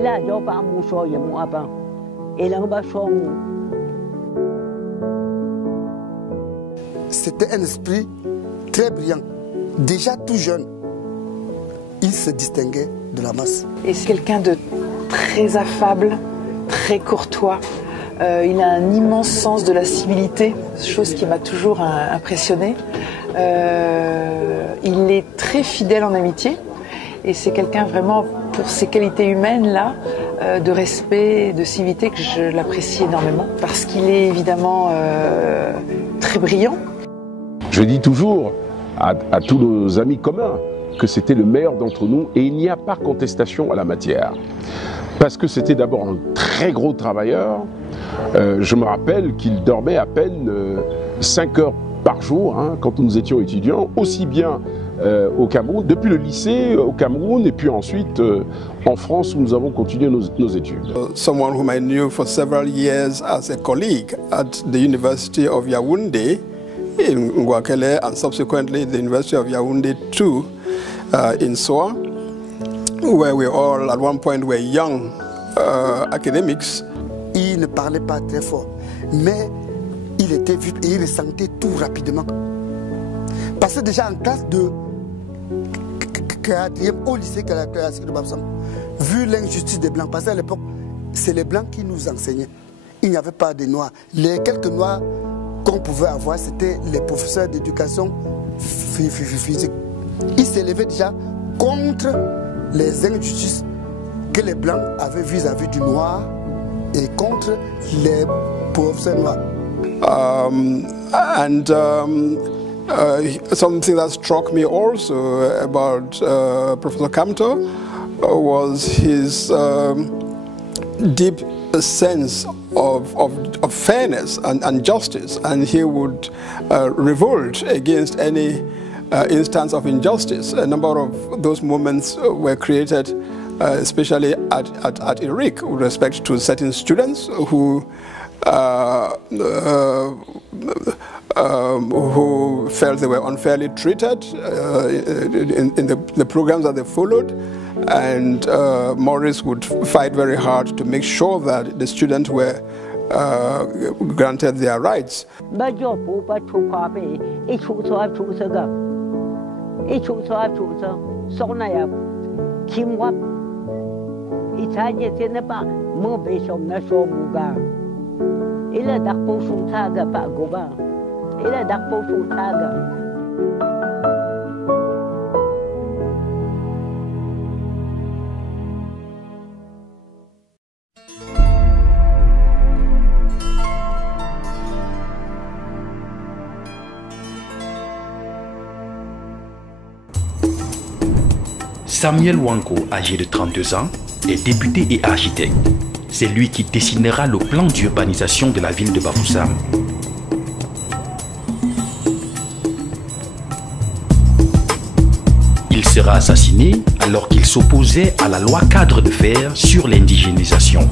Et là, je pas mon il y a mon apin. Et là, on va changer. C'était un esprit très brillant. Déjà tout jeune, il se distinguait de la masse. Et c'est quelqu'un de très affable, très courtois. Il a un immense sens de la civilité, chose qui m'a toujours impressionnée. Il est très fidèle en amitié et c'est quelqu'un vraiment, pour ses qualités humaines-là, de respect, de civilité, que je l'apprécie énormément parce qu'il est évidemment très brillant. Je dis toujours à tous nos amis communs que c'était le meilleur d'entre nous et il n'y a pas contestation à la matière. Parce que c'était d'abord un très gros travailleur. Je me rappelle qu'il dormait à peine 5 heures par jour hein, quand nous étions étudiants, aussi bien au Cameroun, depuis le lycée au Cameroun et puis ensuite en France où nous avons continué nos études. Someone whom I knew for several years as a colleague at the University of Yaoundé in Ngouakele and subsequently the University of Yaoundé too in Soa, where we all at one point were young academics. Il ne parlait pas très fort, mais il était vif et il ressentait tout rapidement. Parce que déjà en classe de 4e au lycée de Bafoussam, vu l'injustice des Blancs, parce qu'à l'époque, c'est les Blancs qui nous enseignaient. Il n'y avait pas de Noirs. Les quelques Noirs qu'on pouvait avoir, c'était les professeurs d'éducation physique. Il s'élevait déjà contre les injustices que les Blancs avaient vis-à-vis du Noir et contre les professeurs noirs. Something that struck me also about Professor Kamto was his deep sense of fairness and justice, and he would revolt against any instance of injustice. A number of those moments were created especially at ERIC with respect to certain students who felt they were unfairly treated in the programs that they followed, and Maurice would fight very hard to make sure that the students were granted their rights. Samuel Wanko, âgé de 32 ans, est député et architecte. C'est lui qui dessinera le plan d'urbanisation de la ville de Bafoussam. Il sera assassiné alors qu'il s'opposait à la loi cadre de fer sur l'indigénisation.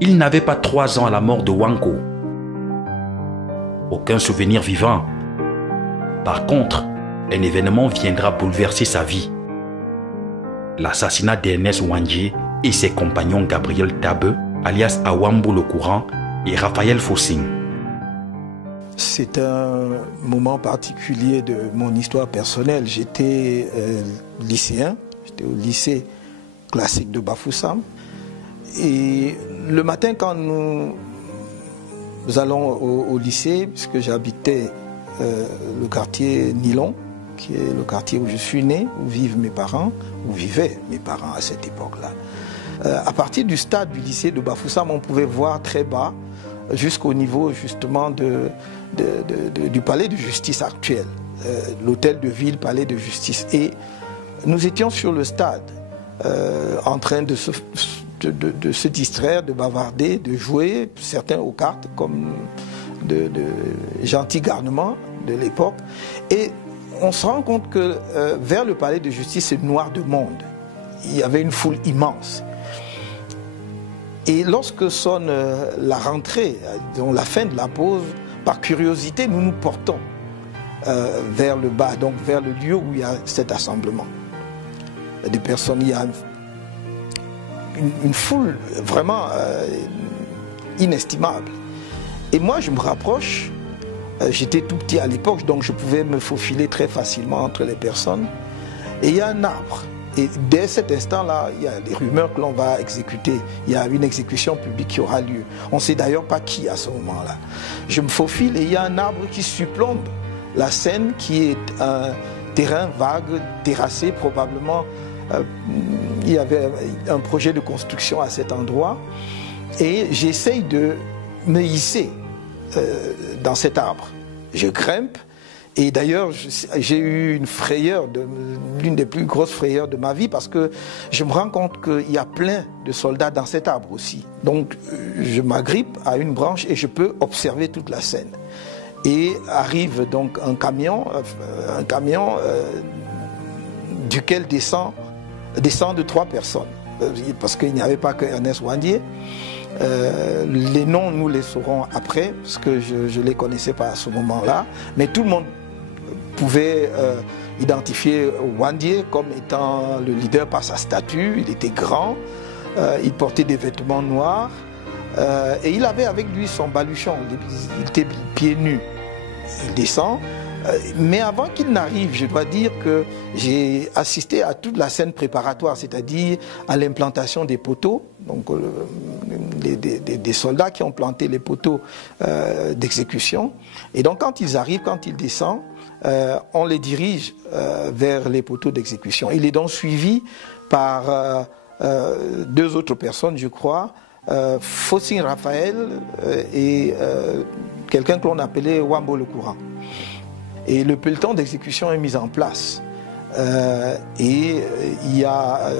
Il n'avait pas 3 ans à la mort de Wanko. Aucun souvenir vivant. Par contre, un événement viendra bouleverser sa vie. L'assassinat d'Ernest Wandje et ses compagnons Gabriel Tabe, alias Awambo le Courant, et Raphaël Fossing. C'est un moment particulier de mon histoire personnelle. J'étais lycéen, j'étais au lycée classique de Bafoussam. Et le matin, quand nous allons au lycée, puisque j'habitais le quartier Nilon, qui est le quartier où je suis né, où vivent mes parents, où vivaient mes parents à cette époque-là. À partir du stade du lycée de Bafoussam, on pouvait voir très bas, jusqu'au niveau justement du palais de justice actuel, l'hôtel de ville, palais de justice. Et nous étions sur le stade, en train de se distraire, de bavarder, de jouer, certains aux cartes, comme de gentils garnements de l'époque. Et on se rend compte que vers le palais de justice, c'est noir de monde. Il y avait une foule immense. Et lorsque sonne la rentrée, la fin de la pause, par curiosité, nous nous portons vers le bas, donc vers le lieu où il y a cet assemblement. Des personnes, il y a une foule vraiment inestimable. Et moi, je me rapproche, j'étais tout petit à l'époque, donc je pouvais me faufiler très facilement entre les personnes. Et il y a un arbre. Et dès cet instant-là, il y a des rumeurs que l'on va exécuter. Il y a une exécution publique qui aura lieu. On ne sait d'ailleurs pas qui à ce moment-là. Je me faufile et il y a un arbre qui surplombe la scène, qui est un terrain vague, terrassé probablement. Il y avait un projet de construction à cet endroit. Et j'essaye de me hisser dans cet arbre. Je grimpe. Et d'ailleurs, j'ai eu une frayeur, l'une des plus grosses frayeurs de ma vie, parce que je me rends compte qu'il y a plein de soldats dans cet arbre aussi. Donc, je m'agrippe à une branche et je peux observer toute la scène. Et arrive donc un camion duquel descendent 3 personnes, parce qu'il n'y avait pas que Ernest Ouandié. Les noms, nous les saurons après, parce que je ne les connaissais pas à ce moment-là, mais tout le monde pouvait identifier Ouandié comme étant le leader par sa statue. Il était grand, il portait des vêtements noirs et il avait avec lui son baluchon. Il était pieds nus. Il descend, mais avant qu'il n'arrive, je dois dire que j'ai assisté à toute la scène préparatoire, c'est-à-dire à l'implantation des poteaux, donc des soldats qui ont planté les poteaux d'exécution. Et donc quand ils arrivent, quand ils descendent, on les dirige vers les poteaux d'exécution. Il est donc suivi par 2 autres personnes, je crois, Fossin Raphaël et quelqu'un que l'on appelait Wambo le Courant. Et le peloton d'exécution est mis en place. Et il y a,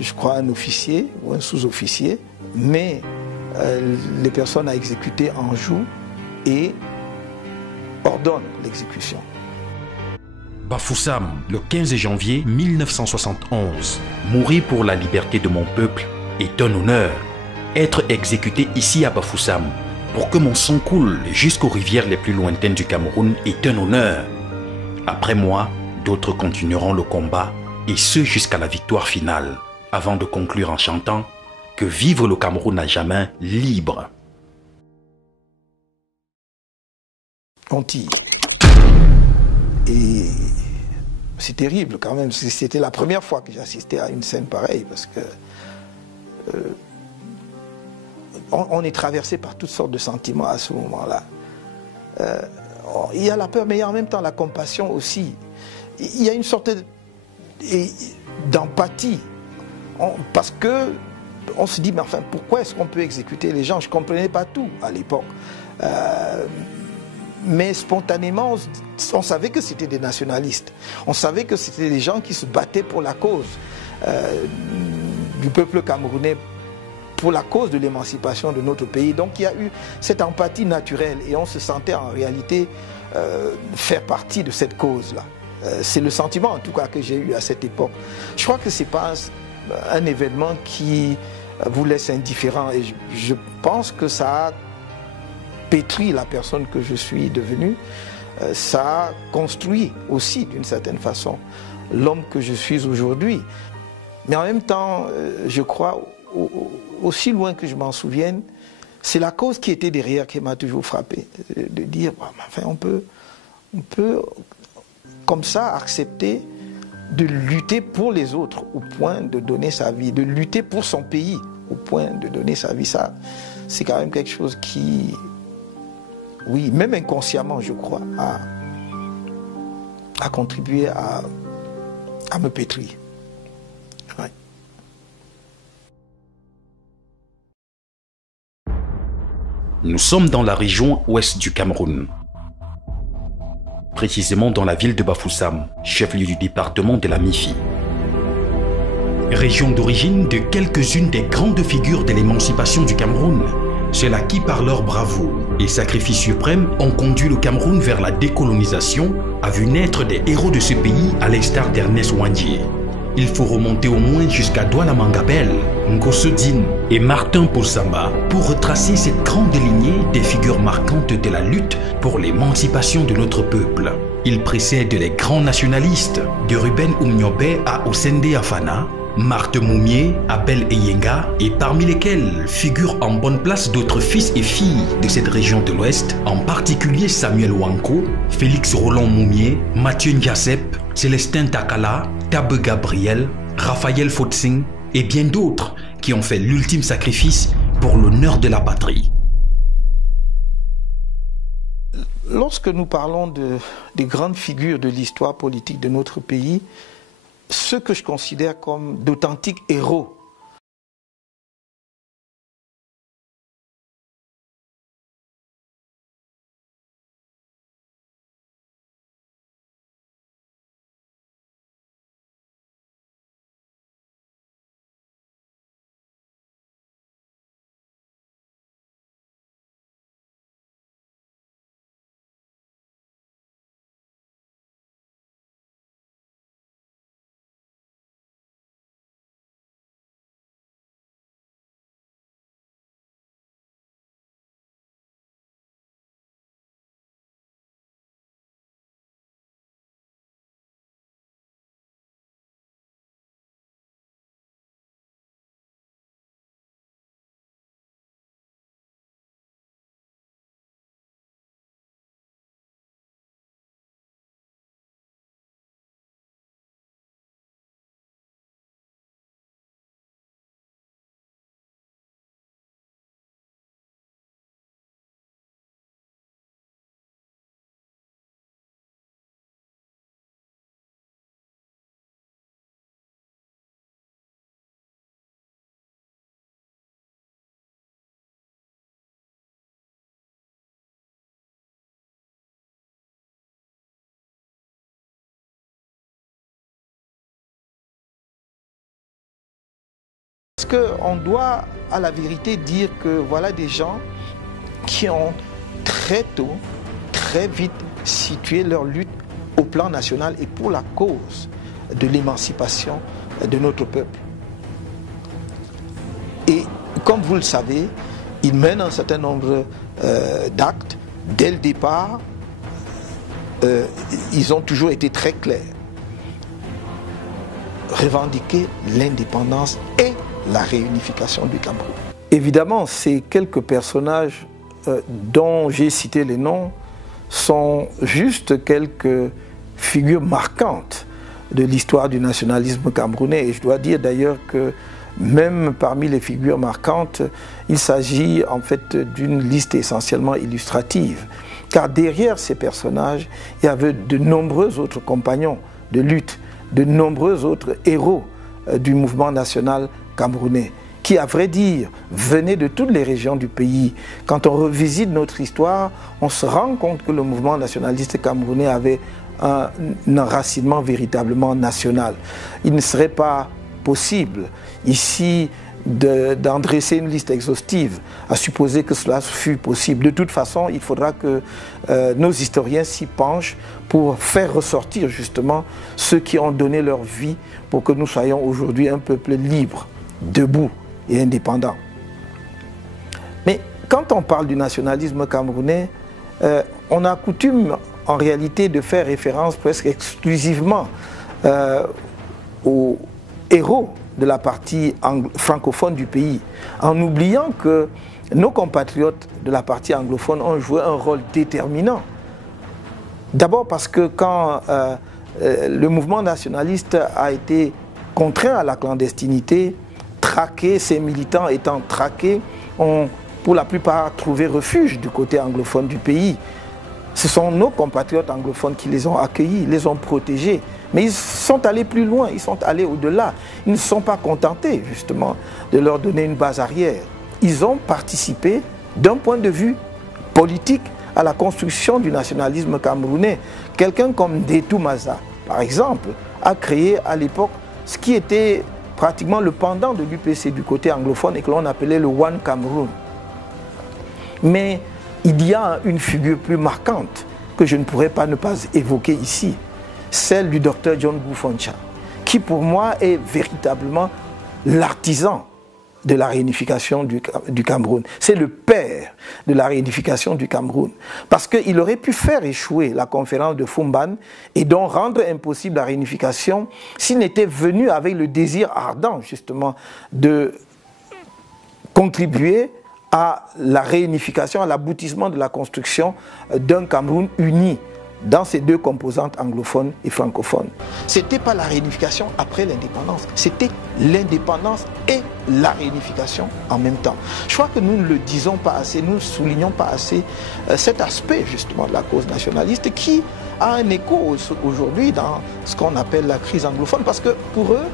je crois, un officier ou un sous-officier, mais les personnes à exécuter en jouent et ordonnent l'exécution. Bafoussam, le 15 janvier 1971. Mourir pour la liberté de mon peuple est un honneur. Être exécuté ici à Bafoussam, pour que mon sang coule jusqu'aux rivières les plus lointaines du Cameroun, est un honneur. Après moi, d'autres continueront le combat, et ce jusqu'à la victoire finale, avant de conclure en chantant que vive le Cameroun à jamais libre. On tire. Et c'est terrible quand même. C'était la première fois que j'assistais à une scène pareille, parce que on est traversé par toutes sortes de sentiments à ce moment-là. Il y a la peur, mais il y a en même temps la compassion aussi. Il y a une sorte d'empathie. Parce que on se dit, mais enfin, pourquoi est-ce qu'on peut exécuter les gens? Je ne comprenais pas tout à l'époque. Mais spontanément, on savait que c'était des nationalistes. On savait que c'était des gens qui se battaient pour la cause du peuple camerounais, pour la cause de l'émancipation de notre pays. Donc il y a eu cette empathie naturelle et on se sentait en réalité faire partie de cette cause-là. C'est le sentiment en tout cas que j'ai eu à cette époque. Je crois que ce n'est pas un événement qui vous laisse indifférent et je pense que ça a pétri la personne que je suis devenue. Ça a construit aussi d'une certaine façon l'homme que je suis aujourd'hui. Mais en même temps, je crois, aussi loin que je m'en souvienne, c'est la cause qui était derrière qui m'a toujours frappé. De dire, enfin, on peut comme ça accepter de lutter pour les autres au point de donner sa vie, de lutter pour son pays au point de donner sa vie. Ça, c'est quand même quelque chose qui, oui, même inconsciemment, je crois, a contribué à me pétrir. Ouais. Nous sommes dans la région ouest du Cameroun, précisément dans la ville de Bafoussam, chef-lieu du département de la Mifi. Région d'origine de quelques-unes des grandes figures de l'émancipation du Cameroun, ceux-là qui, par leur bravoure et sacrifice suprême, ont conduit le Cameroun vers la décolonisation, a vu naître des héros de ce pays à l'instar d'Ernest Ouandié. Il faut remonter au moins jusqu'à Douala Mangabel, Ngosso Dine et Martin Poussamba pour retracer cette grande lignée des figures marquantes de la lutte pour l'émancipation de notre peuple. Il précède les grands nationalistes de Ruben Umnyobe à Osende Afana, Marthe Moumié, Abel Eyenga, et parmi lesquels figurent en bonne place d'autres fils et filles de cette région de l'Ouest, en particulier Samuel Wanko, Félix Roland Moumié, Mathieu Ndiasep, Célestin Takala, Tabe Gabriel, Raphaël Fotsing et bien d'autres qui ont fait l'ultime sacrifice pour l'honneur de la patrie. Lorsque nous parlons des grandes figures de l'histoire politique de notre pays, ceux que je considère comme d'authentiques héros, parce qu'on doit à la vérité dire que voilà des gens qui ont très tôt, très vite situé leur lutte au plan national et pour la cause de l'émancipation de notre peuple. Et comme vous le savez, ils mènent un certain nombre d'actes. Dès le départ, ils ont toujours été très clairs. Revendiquer l'indépendance et la réunification du Cameroun. Évidemment, ces quelques personnages dont j'ai cité les noms sont juste quelques figures marquantes de l'histoire du nationalisme camerounais. Et je dois dire d'ailleurs que même parmi les figures marquantes, il s'agit en fait d'une liste essentiellement illustrative. Car derrière ces personnages, il y avait de nombreux autres compagnons de lutte, de nombreux autres héros du mouvement national camerounais, qui, à vrai dire, venaient de toutes les régions du pays. Quand on revisite notre histoire, on se rend compte que le mouvement nationaliste camerounais avait un enracinement véritablement national. Il ne serait pas possible ici d'en dresser une liste exhaustive, à supposer que cela fût possible. De toute façon, il faudra que nos historiens s'y penchent pour faire ressortir justement ceux qui ont donné leur vie pour que nous soyons aujourd'hui un peuple libre, debout et indépendant. Mais quand on parle du nationalisme camerounais, on a coutume en réalité de faire référence presque exclusivement aux héros de la partie francophone du pays, en oubliant que nos compatriotes de la partie anglophone ont joué un rôle déterminant. D'abord parce que quand le mouvement nationaliste a été contraint à la clandestinité, traqué, ses militants étant traqués, ont pour la plupart trouvé refuge du côté anglophone du pays. Ce sont nos compatriotes anglophones qui les ont accueillis, les ont protégés. Mais ils sont allés plus loin, ils sont allés au-delà. Ils ne sont pas contentés justement de leur donner une base arrière. Ils ont participé d'un point de vue politique à la construction du nationalisme camerounais. Quelqu'un comme Détou Maza, par exemple, a créé à l'époque ce qui était pratiquement le pendant de l'UPC du côté anglophone et que l'on appelait le One Cameroon. Mais il y a une figure plus marquante que je ne pourrais pas ne pas évoquer ici, celle du docteur John Boufoncha, qui pour moi est véritablement l'artisan de la réunification du Cameroun. C'est le père de la réunification du Cameroun. Parce qu'il aurait pu faire échouer la conférence de Fumban et donc rendre impossible la réunification s'il n'était venu avec le désir ardent, justement, de contribuer à la réunification, à l'aboutissement de la construction d'un Cameroun uni dans ces deux composantes anglophones et francophones. Ce n'était pas la réunification après l'indépendance, c'était l'indépendance et la réunification en même temps. Je crois que nous ne le disons pas assez, nous ne soulignons pas assez cet aspect justement de la cause nationaliste qui a un écho aujourd'hui dans ce qu'on appelle la crise anglophone, parce que pour eux,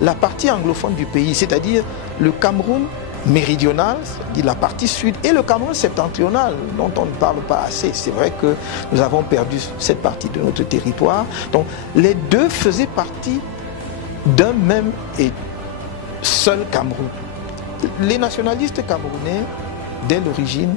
la partie anglophone du pays, c'est-à-dire le Cameroun méridional, c'est-à-dire la partie sud, et le Cameroun septentrional, dont on ne parle pas assez. C'est vrai que nous avons perdu cette partie de notre territoire. Donc les deux faisaient partie d'un même et seul Cameroun. Les nationalistes camerounais, dès l'origine,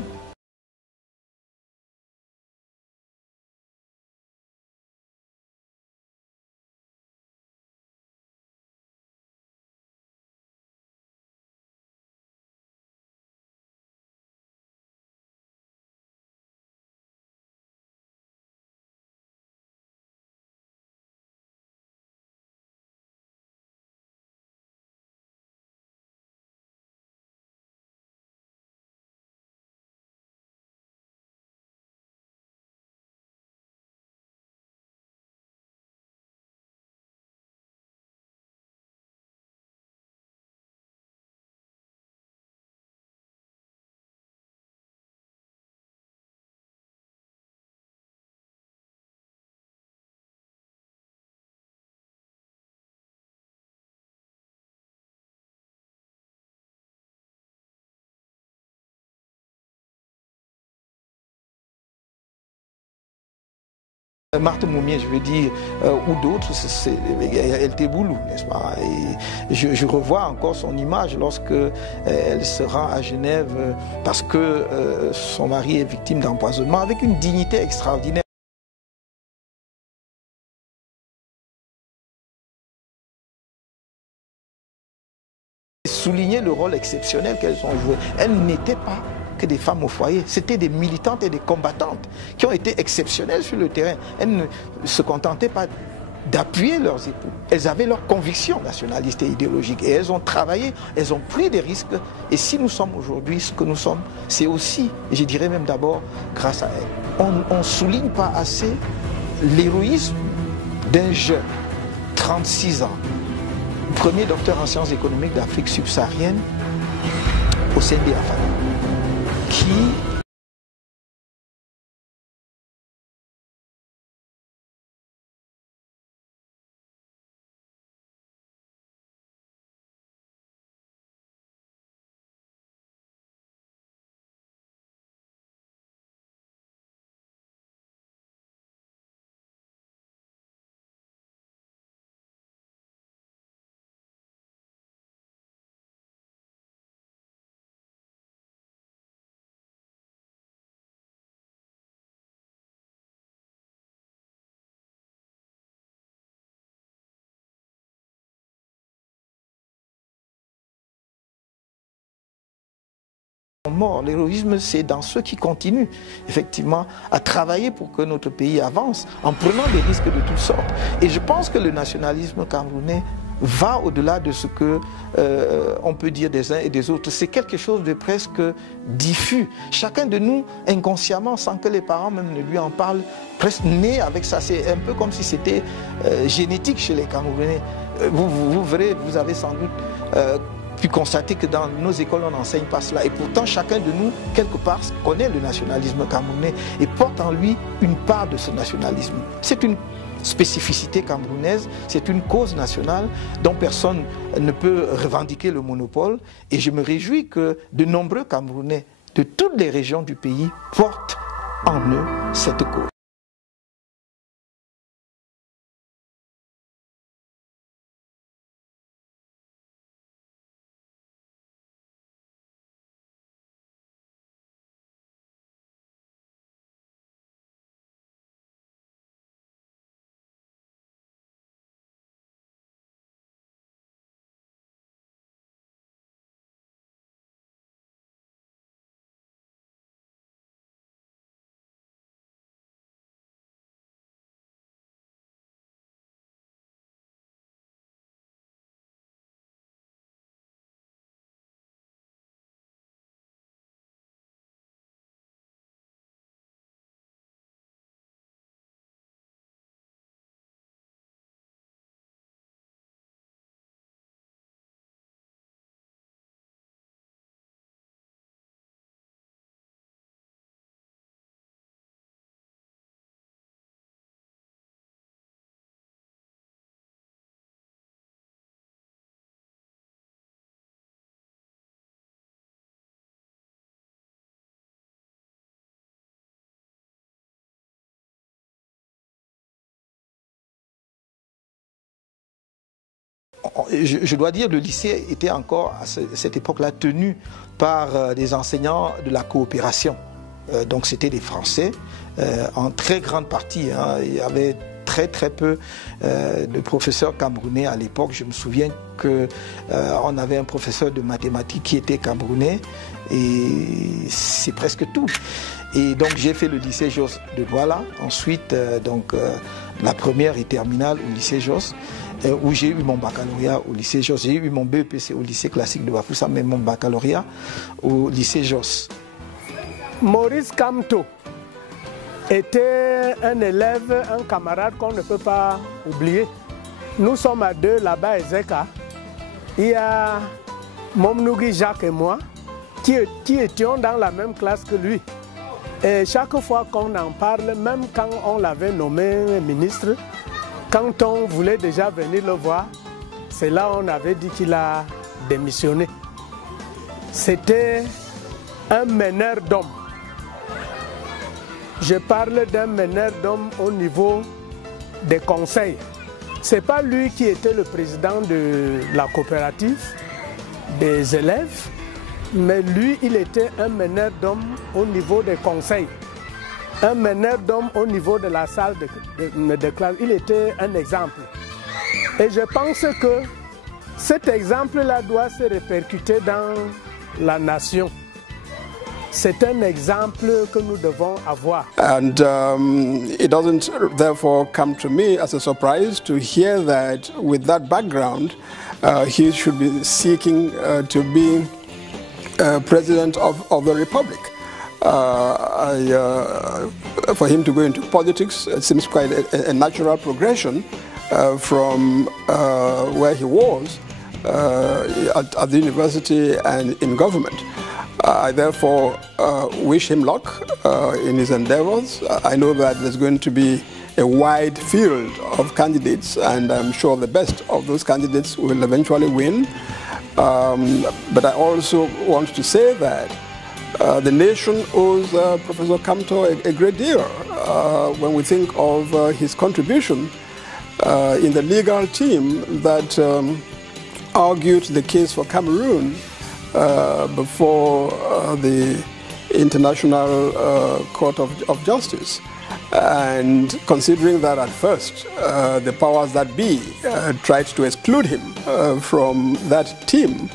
Marthe Moumier, je veux dire, ou d'autres, c'est El Teboulou, n'est-ce pas? Et je revois encore son image lorsque elle se rend à Genève parce que son mari est victime d'empoisonnement avec une dignité extraordinaire. Souligner le rôle exceptionnel qu'elles ont joué. Elles n'étaient pas que des femmes au foyer, c'était des militantes et des combattantes qui ont été exceptionnelles sur le terrain. Elles ne se contentaient pas d'appuyer leurs époux. Elles avaient leurs convictions nationalistes et idéologiques et elles ont travaillé, elles ont pris des risques. Et si nous sommes aujourd'hui ce que nous sommes, c'est aussi, et je dirais même d'abord, grâce à elles. On ne souligne pas assez l'héroïsme d'un jeune, 36 ans, premier docteur en sciences économiques d'Afrique subsaharienne au sein des Afana, qui mort. L'héroïsme, c'est dans ceux qui continuent effectivement à travailler pour que notre pays avance en prenant des risques de toutes sortes. Et je pense que le nationalisme camerounais va au-delà de ce que on peut dire des uns et des autres. C'est quelque chose de presque diffus. Chacun de nous, inconsciemment, sans que les parents même ne lui en parlent, presque né avec ça. C'est un peu comme si c'était génétique chez les Camerounais. Vous verrez, vous avez sans doute pu constater que dans nos écoles, on n'enseigne pas cela. Et pourtant, chacun de nous, quelque part, connaît le nationalisme camerounais et porte en lui une part de ce nationalisme. C'est une spécificité camerounaise, c'est une cause nationale dont personne ne peut revendiquer le monopole. Et je me réjouis que de nombreux Camerounais de toutes les régions du pays portent en eux cette cause. je dois dire, le lycée était encore à cette époque-là tenu par des enseignants de la coopération. Donc c'était des Français, en très grande partie. Hein. Il y avait très peu de professeurs camerounais à l'époque. Je me souviens qu'on avait un professeur de mathématiques qui était camerounais et c'est presque tout. Et donc j'ai fait le lycée Jos de Douala, ensuite la première et terminale au lycée Jos, où j'ai eu mon baccalauréat au lycée Jos. J'ai eu mon BEPC au lycée classique de Bafoussam, mais mon baccalauréat au lycée Jos. Maurice Kamto était un élève, un camarade qu'on ne peut pas oublier. Nous sommes à deux là-bas à Ezeka. Il y a Momnougui Jacques et moi qui étions dans la même classe que lui. Et chaque fois qu'on en parle, même quand on l'avait nommé ministre, quand on voulait déjà venir le voir, c'est là on avait dit qu'il a démissionné. C'était un meneur d'hommes. Je parle d'un meneur d'hommes au niveau des conseils. Ce n'est pas lui qui était le président de la coopérative des élèves, mais lui, il était un meneur d'hommes au niveau des conseils. Un meneur d'hommes au niveau de la salle de classe. Il était un exemple. Et je pense que cet exemple-là doit se répercuter dans la nation. C'est un exemple que nous devons avoir. And it doesn't therefore come to me as a surprise to hear that with that background, he should be seeking to be president of the Republic. For him to go into politics, it seems quite a natural progression from where he was at the university and in government. I therefore wish him luck in his endeavors. I know that there's going to be a wide field of candidates, and I'm sure the best of those candidates will eventually win. But I also want to say that the nation owes Professor Kamto a great deal when we think of his contribution in the legal team that argued the case for Cameroon before the International Court of Justice. And considering that at first the powers that be tried to exclude him from that team.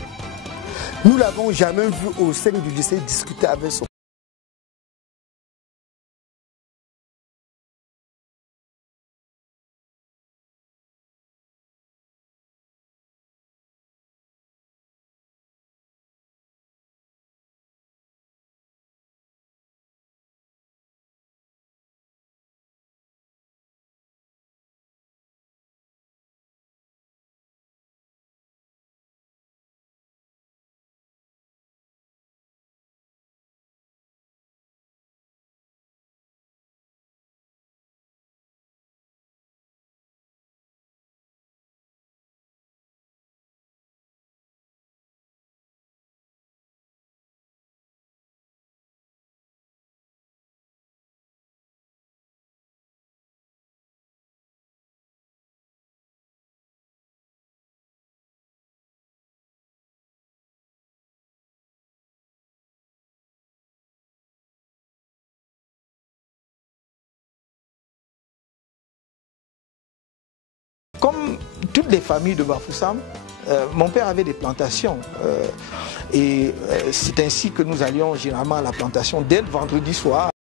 Nous l'avons jamais vu au sein du lycée discuter avec son Comme toutes les familles de Bafoussam, mon père avait des plantations et c'est ainsi que nous allions généralement à la plantation dès le vendredi soir.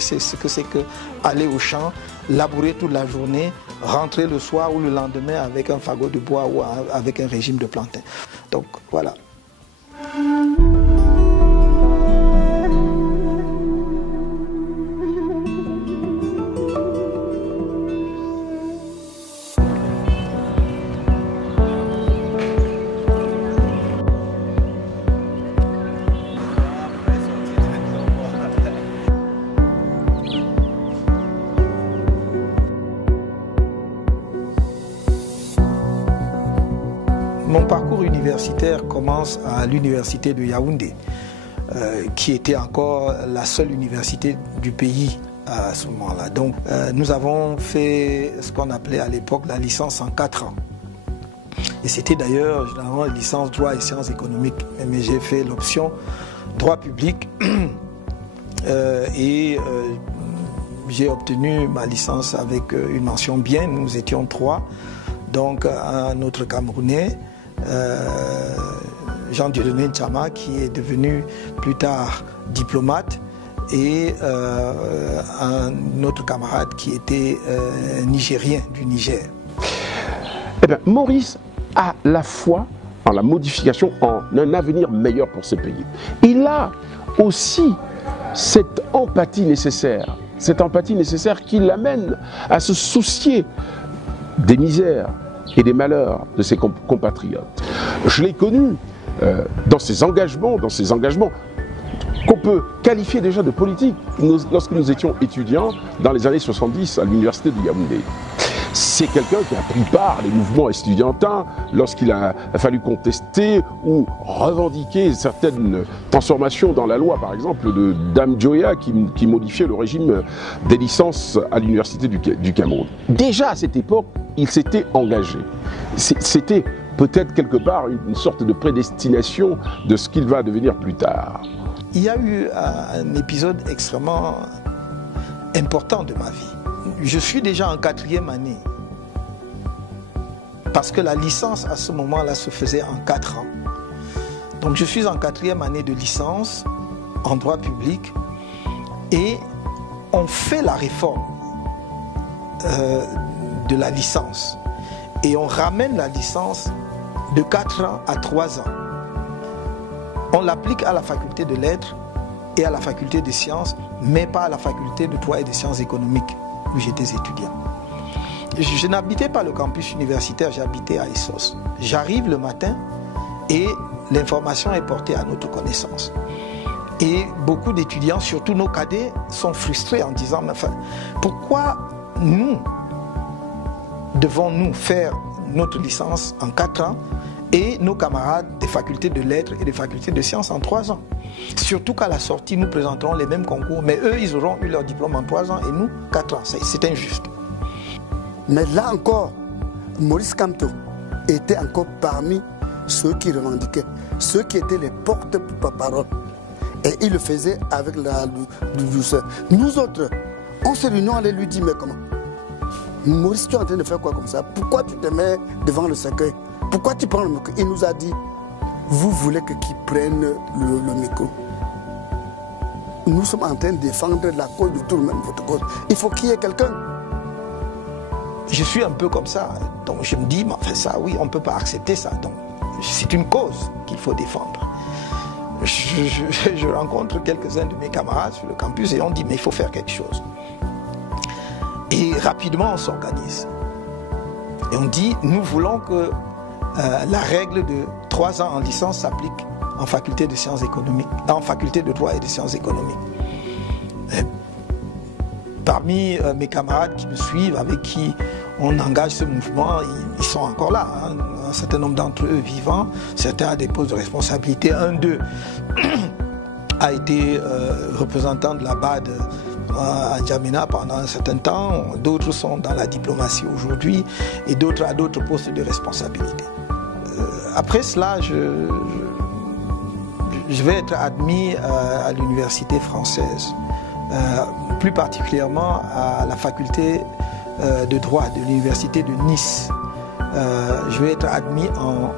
C'est ce que c'est que aller au champ, labourer toute la journée, rentrer le soir ou le lendemain avec un fagot de bois ou avec un régime de plantain. Donc voilà. Mon parcours universitaire commence à l'université de Yaoundé, qui était encore la seule université du pays à ce moment-là. Donc nous avons fait ce qu'on appelait à l'époque la licence en 4 ans. Et c'était d'ailleurs généralement une licence droit et sciences économiques. Mais j'ai fait l'option droit public et j'ai obtenu ma licence avec une mention bien. Nous étions 3, donc un autre Camerounais, Jean-Dieudonné Tchama, qui est devenu plus tard diplomate, et un autre camarade qui était nigérien du Niger. Eh bien, Maurice a la foi en la modification, en un avenir meilleur pour ce pays. Il a aussi cette empathie nécessaire qui l'amène à se soucier des misères et des malheurs de ses compatriotes. Je l'ai connu dans ses engagements qu'on peut qualifier déjà de politique lorsque nous étions étudiants dans les années 70 à l'université de Yaoundé. C'est quelqu'un qui a pris part aux mouvements estudiantins lorsqu'il a fallu contester ou revendiquer certaines transformations dans la loi, par exemple de Dame Joya qui modifiait le régime des licences à l'université du Cameroun. Déjà à cette époque, il s'était engagé. C'était peut-être quelque part une sorte de prédestination de ce qu'il va devenir plus tard. Il y a eu un épisode extrêmement important de ma vie. Je suis déjà en 4e année, parce que la licence à ce moment-là se faisait en 4 ans. Donc je suis en 4e année de licence en droit public et on fait la réforme de la licence et on ramène la licence de 4 ans à 3 ans. On l'applique à la faculté de lettres et à la faculté de sciences, mais pas à la faculté de droit et de sciences économiques où j'étais étudiant. Je n'habitais pas le campus universitaire, j'habitais à Essos. J'arrive le matin et l'information est portée à notre connaissance. Et beaucoup d'étudiants, surtout nos cadets, sont frustrés en disant mais enfin, pourquoi nous devons-nous faire notre licence en 4 ans et nos camarades des facultés de lettres et des facultés de sciences en 3 ans. Surtout qu'à la sortie, nous présenterons les mêmes concours, mais eux, ils auront eu leur diplôme en 3 ans et nous, 4 ans. C'est injuste. Mais là encore, Maurice Kamto était encore parmi ceux qui revendiquaient, ceux qui étaient les porte-parole. Et il le faisait avec la douceur. Nous autres, on se réunit, on lui dit, mais comment? Maurice, tu es en train de faire quoi comme ça? Pourquoi tu te mets devant le cercueil? Pourquoi tu prends le micro? Il nous a dit, vous voulez que qui prenne le micro? Nous sommes en train de défendre la cause de tout le monde, votre cause. Il faut qu'il y ait quelqu'un. Je suis un peu comme ça. Donc je me dis, mais enfin ça, oui, on ne peut pas accepter ça. Donc c'est une cause qu'il faut défendre. Je rencontre quelques-uns de mes camarades sur le campus et on dit, mais il faut faire quelque chose. Et rapidement, on s'organise. Et on dit, nous voulons que la règle de 3 ans en licence s'applique en faculté de sciences économiques, en faculté de droit et de sciences économiques. Et parmi mes camarades qui me suivent, avec qui on engage ce mouvement, ils sont encore là. Hein. Un certain nombre d'entre eux vivants, certains à des postes de responsabilité. Un d'eux a été représentant de la BAD à N'Djamena pendant un certain temps. D'autres sont dans la diplomatie aujourd'hui et d'autres à d'autres postes de responsabilité. Après cela, je vais être admis à l'université française, plus particulièrement à la faculté de droit de l'université de Nice. Je vais être admis en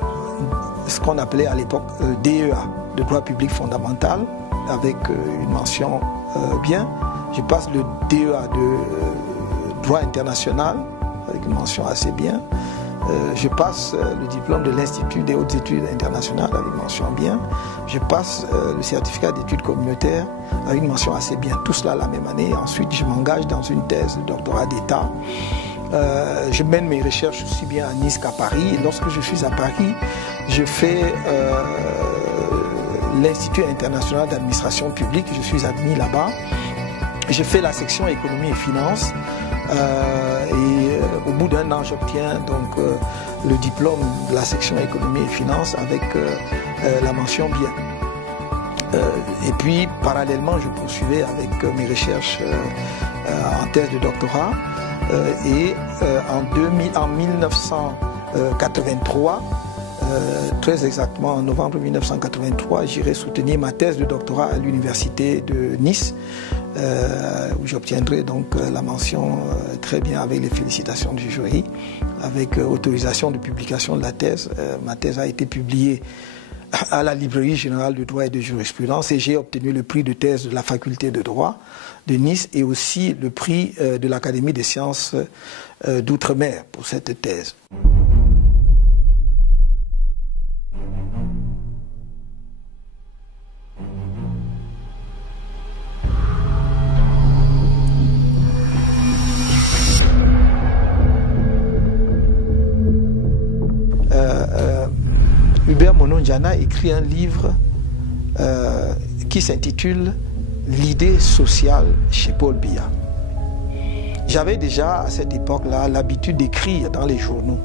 ce qu'on appelait à l'époque DEA, de droit public fondamental, avec une mention bien, Je passe le DEA de droit international, avec une mention assez bien. Je passe le diplôme de l'Institut des hautes études internationales avec mention bien. Je passe le certificat d'études communautaires avec une mention assez bien. Tout cela la même année. Ensuite, je m'engage dans une thèse de doctorat d'État. Je mène mes recherches aussi bien à Nice qu'à Paris. Et lorsque je suis à Paris, je fais l'Institut international d'administration publique. Je suis admis là-bas. Je fais la section économie et finances. Au bout d'un an, j'obtiens donc le diplôme de la section économie et finances avec la mention bien. Et puis, parallèlement, je poursuivais avec mes recherches en thèse de doctorat. En 1983, très exactement en novembre 1983, j'irai soutenir ma thèse de doctorat à l'université de Nice, où j'obtiendrai donc la mention très bien avec les félicitations du jury, avec autorisation de publication de la thèse. Ma thèse a été publiée à la Librairie générale de droit et de jurisprudence et j'ai obtenu le prix de thèse de la faculté de droit de Nice et aussi le prix de l'Académie des sciences d'outre-mer pour cette thèse. Hubert Monondiana écrit un livre qui s'intitule « L'idée sociale chez Paul Biya ». J'avais déjà à cette époque-là l'habitude d'écrire dans les journaux.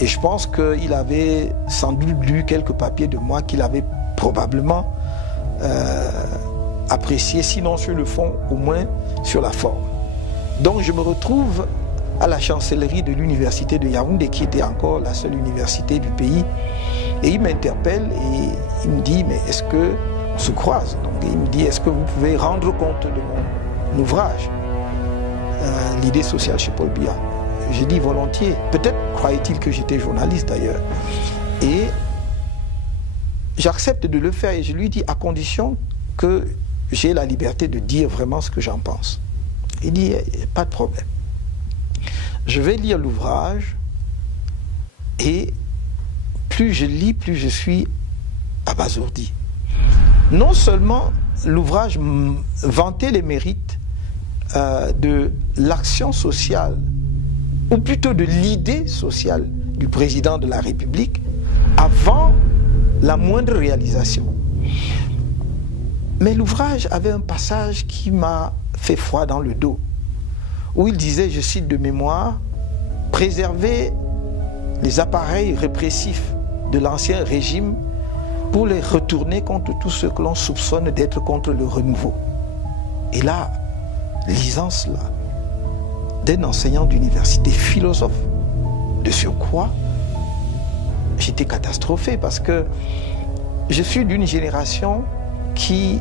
Et je pense qu'il avait sans doute lu quelques papiers de moi qu'il avait probablement apprécié, sinon sur le fond, au moins sur la forme. Donc je me retrouve à la chancellerie de l'université de Yaoundé, qui était encore la seule université du pays. Et il m'interpelle et il me dit, mais est-ce que, on se croise, donc il me dit, est-ce que vous pouvez rendre compte de mon ouvrage, l'idée sociale chez Paul Biya? J'ai dit volontiers. Peut-être croyait-il que j'étais journaliste d'ailleurs. Et j'accepte de le faire et je lui dis, à condition que j'ai la liberté de dire vraiment ce que j'en pense. Il dit, pas de problème. Je vais lire l'ouvrage et plus je lis, plus je suis abasourdi. Non seulement l'ouvrage vantait les mérites de l'action sociale, ou plutôt de l'idée sociale du président de la République avant la moindre réalisation. Mais l'ouvrage avait un passage qui m'a fait froid dans le dos, où il disait, je cite de mémoire, « Préserver les appareils répressifs de l'ancien régime pour les retourner contre tous ceux que l'on soupçonne d'être contre le renouveau. » Et là, lisant cela, d'un enseignant d'université, philosophe de surcroît, j'étais catastrophé parce que je suis d'une génération qui,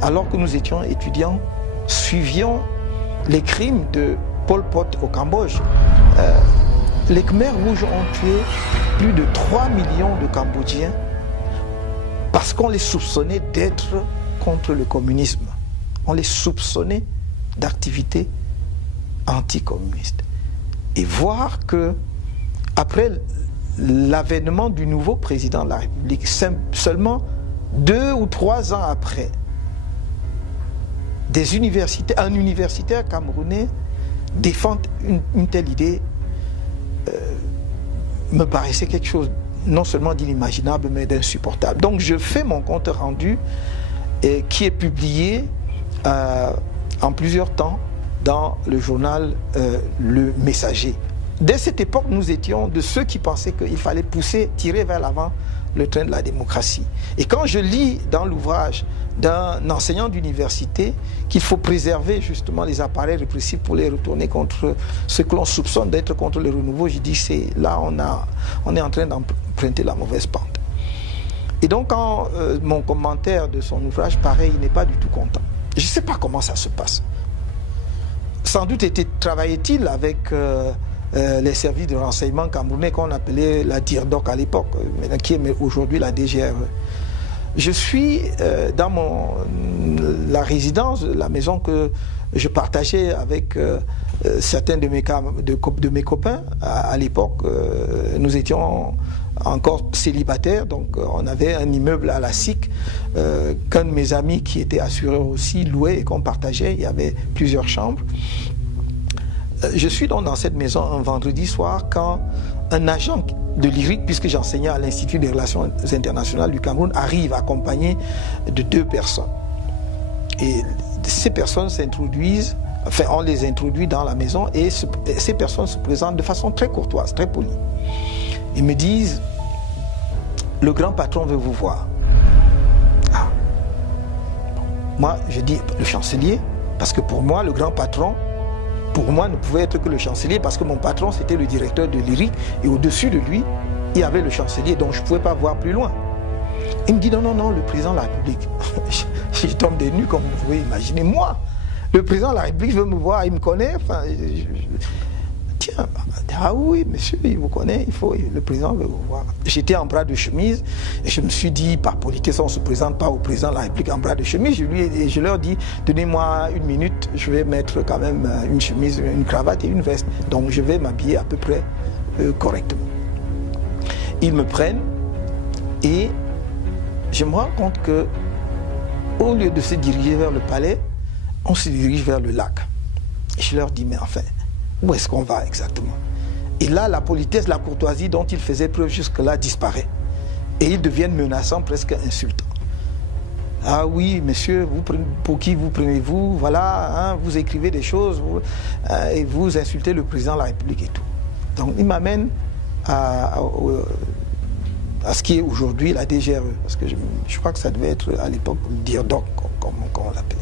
alors que nous étions étudiants, suivions les crimes de Pol Pot au Cambodge. Les Khmers rouges ont tué plus de 3 millions de Cambodgiens parce qu'on les soupçonnait d'être contre le communisme. On les soupçonnait d'activités anticommunistes. Et voir que, après l'avènement du nouveau président de la République, seulement 2 ou 3 ans après, un universitaire camerounais défend une telle idée me paraissait quelque chose non seulement d'inimaginable mais d'insupportable. Donc je fais mon compte rendu qui est publié en plusieurs temps dans le journal Le Messager. Dès cette époque, nous étions de ceux qui pensaient qu'il fallait tirer vers l'avant le train de la démocratie. Et quand je lis dans l'ouvrage d'un enseignant d'université qu'il faut préserver justement les appareils répressifs pour les retourner contre ce que l'on soupçonne d'être contre le renouveau, je dis c'est là on est en train d'emprunter la mauvaise pente. Et donc quand mon commentaire de son ouvrage, pareil, il n'est pas du tout content. Je ne sais pas comment ça se passe. Sans doute travaillait-il avec les services de renseignement camerounais qu'on appelait la DIRDOC à l'époque, qui est aujourd'hui la DGRE. je suis dans la résidence, la maison que je partageais avec certains de mes copains. À l'époque, nous étions encore célibataires, donc on avait un immeuble à la SIC qu'un de mes amis qui était assureur aussi louait et qu'on partageait. Il y avait plusieurs chambres. Je suis donc dans cette maison un vendredi soir quand un agent de l'IRIC, puisque j'enseignais à l'Institut des Relations Internationales du Cameroun, arrive accompagné de 2 personnes. Et ces personnes s'introduisent, enfin on les introduit dans la maison et ces personnes se présentent de façon très courtoise, très polie. Ils me disent, le grand patron veut vous voir. Ah. Moi, je dis, le chancelier, parce que pour moi, le grand patron, pour moi, ne pouvait être que le chancelier, parce que mon patron, c'était le directeur de l'IRIC, et au-dessus de lui, il y avait le chancelier, donc je ne pouvais pas voir plus loin. Il me dit, non, non, non, le président de la République. Je tombe des nues, comme vous pouvez imaginer. Moi, le président de la République veut me voir, il me connaît, enfin... Tiens, ah oui, monsieur, il vous connaît, le président veut vous voir. J'étais en bras de chemise et je me suis dit, par politesse, on ne se présente pas au président de la République en bras de chemise. Je leur dis, donnez-moi 1 minute, je vais mettre quand même une chemise, une cravate et une veste. Donc je vais m'habiller à peu près correctement. Ils me prennent et je me rends compte que au lieu de se diriger vers le palais, on se dirige vers le lac. Et je leur dis, mais enfin, où est-ce qu'on va exactement? Et là, la politesse, la courtoisie dont ils faisaient preuve jusque-là disparaît. Et ils deviennent menaçants, presque insultants. Ah oui, monsieur, pour qui vous prenez-vous? Voilà, hein, vous écrivez des choses et vous insultez le président de la République et tout. Donc, ils m'amènent à ce qui est aujourd'hui la DGRE. Parce que je crois que ça devait être à l'époque le DIRDOC, comme on l'appelait.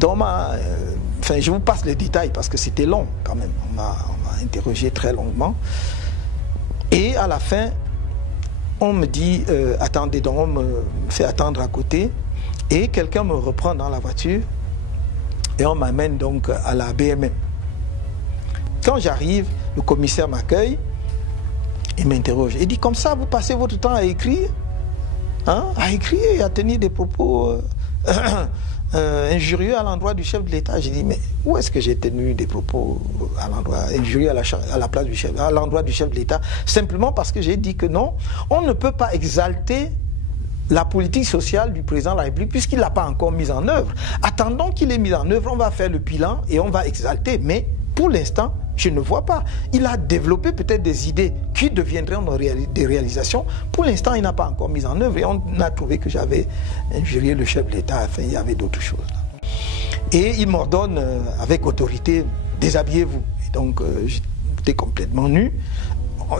Donc, enfin, je vous passe les détails parce que c'était long quand même. On m'a interrogé très longuement. Et à la fin, on me dit, attendez, donc on me fait attendre à côté. Et quelqu'un me reprend dans la voiture et on m'amène donc à la BMM. Quand j'arrive, le commissaire m'accueille, il m'interroge. Il dit, comme ça, vous passez votre temps à écrire, hein, à écrire et à tenir des propos... injurieux à l'endroit du chef de l'État. J'ai dit, mais où est-ce que j'ai tenu des propos à l'endroit injurieux à la place du chef, à l'endroit du chef de l'État? Simplement parce que j'ai dit que non, on ne peut pas exalter la politique sociale du président de la République puisqu'il ne l'a pas encore mise en œuvre. Attendons qu'il ait mis en œuvre, on va faire le bilan et on va exalter. Mais pour l'instant, je ne vois pas. Il a développé peut-être des idées qui deviendront des réalisations. Pour l'instant, il n'a pas encore mis en œuvre et on a trouvé que j'avais injurié le chef de l'État. Enfin, il y avait d'autres choses. Et il m'ordonne avec autorité, déshabillez-vous. Et donc, j'étais complètement nu.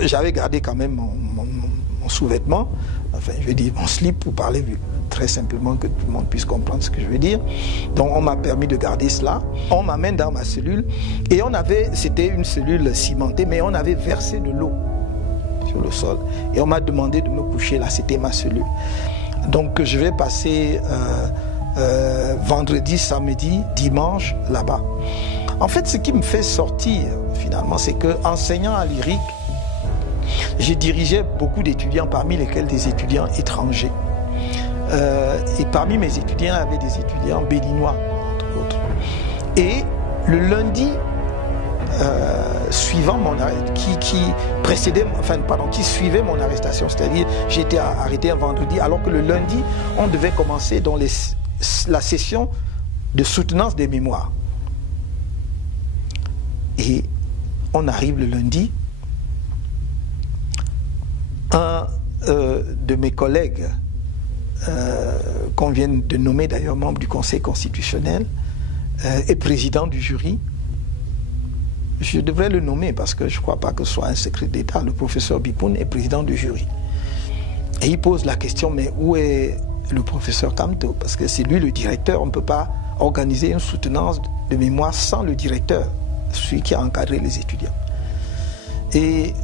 J'avais gardé quand même mon sous-vêtement, enfin, je veux dire mon slip pour parler très simplement que tout le monde puisse comprendre ce que je veux dire. Donc on m'a permis de garder cela. On m'amène dans ma cellule et c'était une cellule cimentée, mais on avait versé de l'eau sur le sol. Et on m'a demandé de me coucher là, c'était ma cellule. Donc je vais passer vendredi, samedi, dimanche là-bas. En fait, ce qui me fait sortir finalement, c'est que enseignant à l'IRIC, j'ai dirigé beaucoup d'étudiants, parmi lesquels des étudiants étrangers. Et parmi mes étudiants, il y avait des étudiants béninois, entre autres. Et le lundi suivant qui suivait mon arrestation, c'est-à-dire j'ai été arrêté un vendredi, alors que le lundi, on devait commencer dans la session de soutenance des mémoires. Et on arrive le lundi. Un de mes collègues, qu'on vient de nommer d'ailleurs membre du Conseil constitutionnel, est président du jury. Je devrais le nommer parce que je ne crois pas que ce soit un secret d'État. Le professeur Bipoun est président du jury. Et il pose la question, mais où est le professeur Kamto? Parce que c'est lui le directeur, on ne peut pas organiser une soutenance de mémoire sans le directeur, celui qui a encadré les étudiants. Et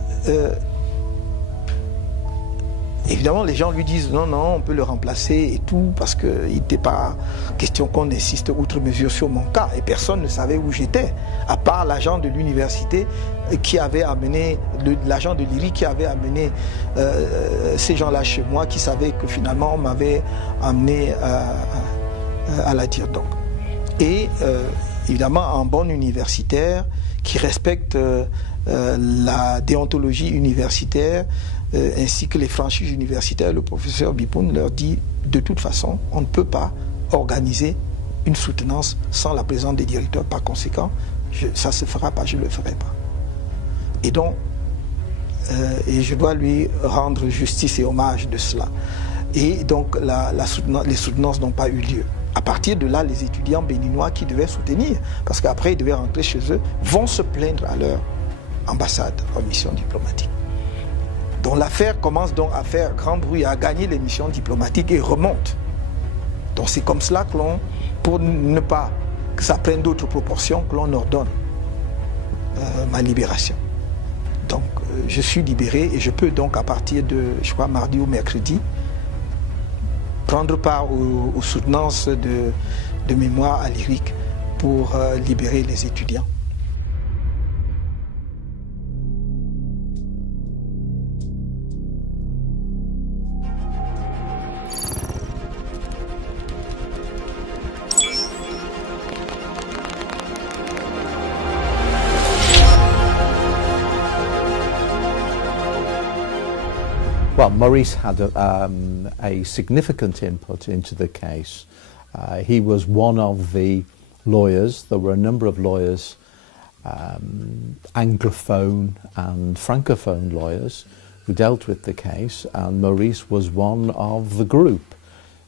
Évidemment, les gens lui disent non, non, on peut le remplacer et tout, parce qu'il n'était pas question qu'on insiste outre mesure sur mon cas. Et personne ne savait où j'étais, à part l'agent de l'université qui avait amené, l'agent de l'IRI qui avait amené ces gens-là chez moi, qui savaient que finalement on m'avait amené à la Dirdong. Et évidemment, un bon universitaire qui respecte la déontologie universitaire, ainsi que les franchises universitaires, le professeur Bipoun leur dit de toute façon, on ne peut pas organiser une soutenance sans la présence des directeurs. Par conséquent, ça ne se fera pas, je ne le ferai pas. Et donc, et je dois lui rendre justice et hommage de cela. Et donc, les soutenances n'ont pas eu lieu. À partir de là, les étudiants béninois qui devaient soutenir, parce qu'après ils devaient rentrer chez eux, vont se plaindre à leur ambassade en mission diplomatique. Donc l'affaire commence donc à faire grand bruit, à gagner les missions diplomatiques et remonte. Donc c'est comme cela que l'on, pour ne pas que ça prenne d'autres proportions, que l'on ordonne ma libération. Donc je suis libéré et je peux donc à partir de, je crois, mardi ou mercredi, prendre part aux soutenances de mémoire à l'IRIC pour libérer les étudiants. Well, Maurice had a significant input into the case. He was one of the lawyers. There were a number of lawyers, Anglophone and Francophone lawyers, who dealt with the case, and Maurice was one of the group.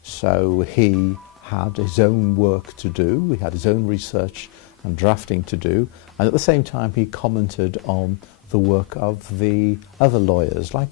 So he had his own work to do, he had his own research and drafting to do, and at the same time he commented on the work of the other lawyers, like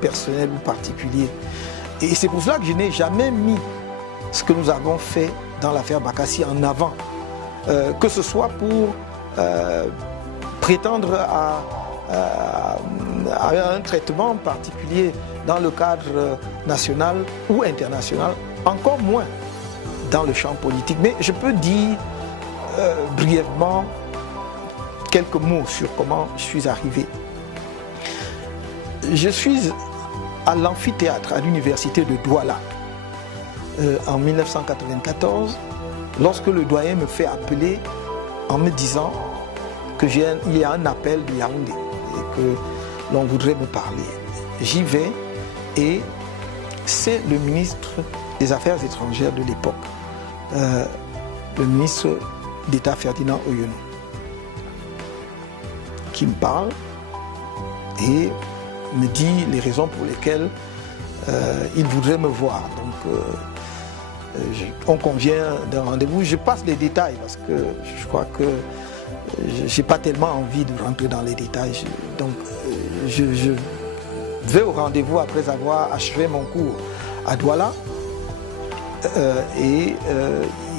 personnel ou particulier. Et c'est pour cela que je n'ai jamais mis ce que nous avons fait dans l'affaire Bakassi en avant, que ce soit pour prétendre à un traitement particulier dans le cadre national ou international, encore moins dans le champ politique. Mais je peux dire brièvement quelques mots sur comment je suis arrivé. Je suis à l'amphithéâtre à l'université de Douala en 1994, lorsque le doyen me fait appeler en me disant qu'il y a un appel de Yaoundé et que l'on voudrait me parler. J'y vais et c'est le ministre des Affaires étrangères de l'époque, le ministre d'État Ferdinand Oyono, qui me parle et me dit les raisons pour lesquelles il voudrait me voir. Donc on convient d'un rendez-vous. Je passe les détails parce que je crois que je n'ai pas tellement envie de rentrer dans les détails. Donc je vais au rendez-vous après avoir achevé mon cours à Douala et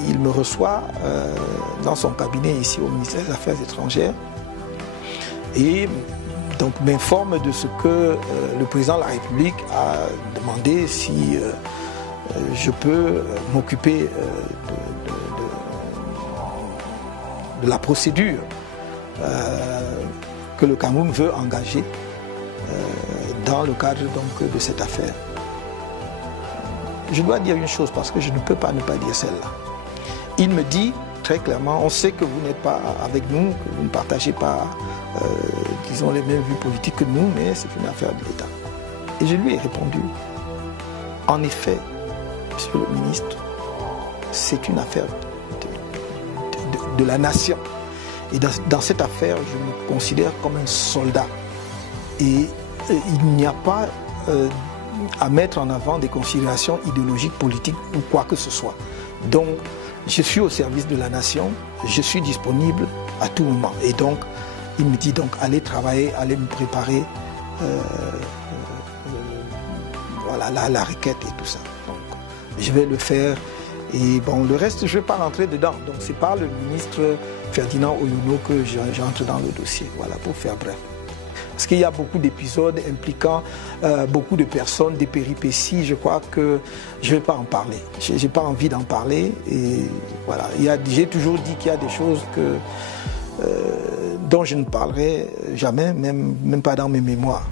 il me reçoit dans son cabinet ici au ministère des Affaires étrangères et donc m'informe de ce que le président de la République a demandé si je peux m'occuper de la procédure que le Cameroun veut engager dans le cadre donc, de cette affaire. Je dois dire une chose parce que je ne peux pas ne pas dire celle-là. Il me dit très clairement, on sait que vous n'êtes pas avec nous, que vous ne partagez pas, disons, les mêmes vues politiques que nous, mais c'est une affaire de l'État. Et je lui ai répondu, en effet, monsieur le ministre, c'est une affaire de la nation. Et dans cette affaire, je me considère comme un soldat. Et il n'y a pas à mettre en avant des considérations idéologiques, politiques ou quoi que ce soit. Donc, je suis au service de la nation, je suis disponible à tout moment. Et donc, il me dit donc, allez travailler, allez me préparer voilà, la requête et tout ça. Donc, je vais le faire. Et bon, le reste, je ne vais pas rentrer dedans. Donc, c'est par le ministre Ferdinand Oyono que j'entre dans le dossier. Voilà, pour faire bref. Parce qu'il y a beaucoup d'épisodes impliquant beaucoup de personnes, des péripéties. Je crois que je ne vais pas en parler. Je n'ai pas envie d'en parler. Et voilà, j'ai toujours dit qu'il y a des choses dont je ne parlerai jamais, même pas dans mes mémoires.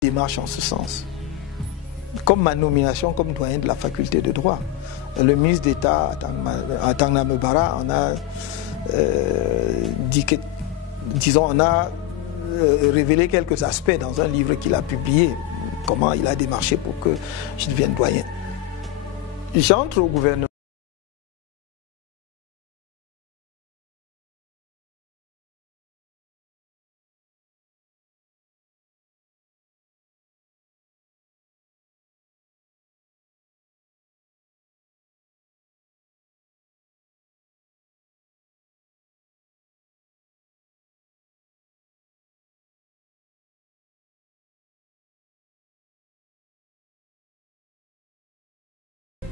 Démarche en ce sens. Comme ma nomination comme doyen de la faculté de droit, le ministre d'État Atangna Mebara en a dit que, disons, on a révélé quelques aspects dans un livre qu'il a publié, comment il a démarché pour que je devienne doyen. J'entre au gouvernement.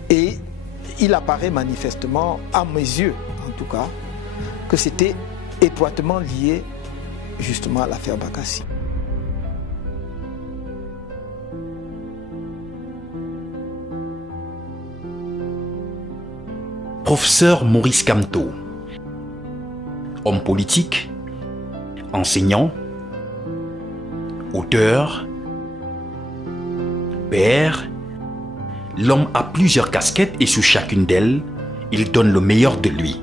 Et il apparaît manifestement, à mes yeux en tout cas, que c'était étroitement lié justement à l'affaire Bakassi. Professeur Maurice Kamto, homme politique, enseignant, auteur, père. L'homme a plusieurs casquettes et sous chacune d'elles, il donne le meilleur de lui.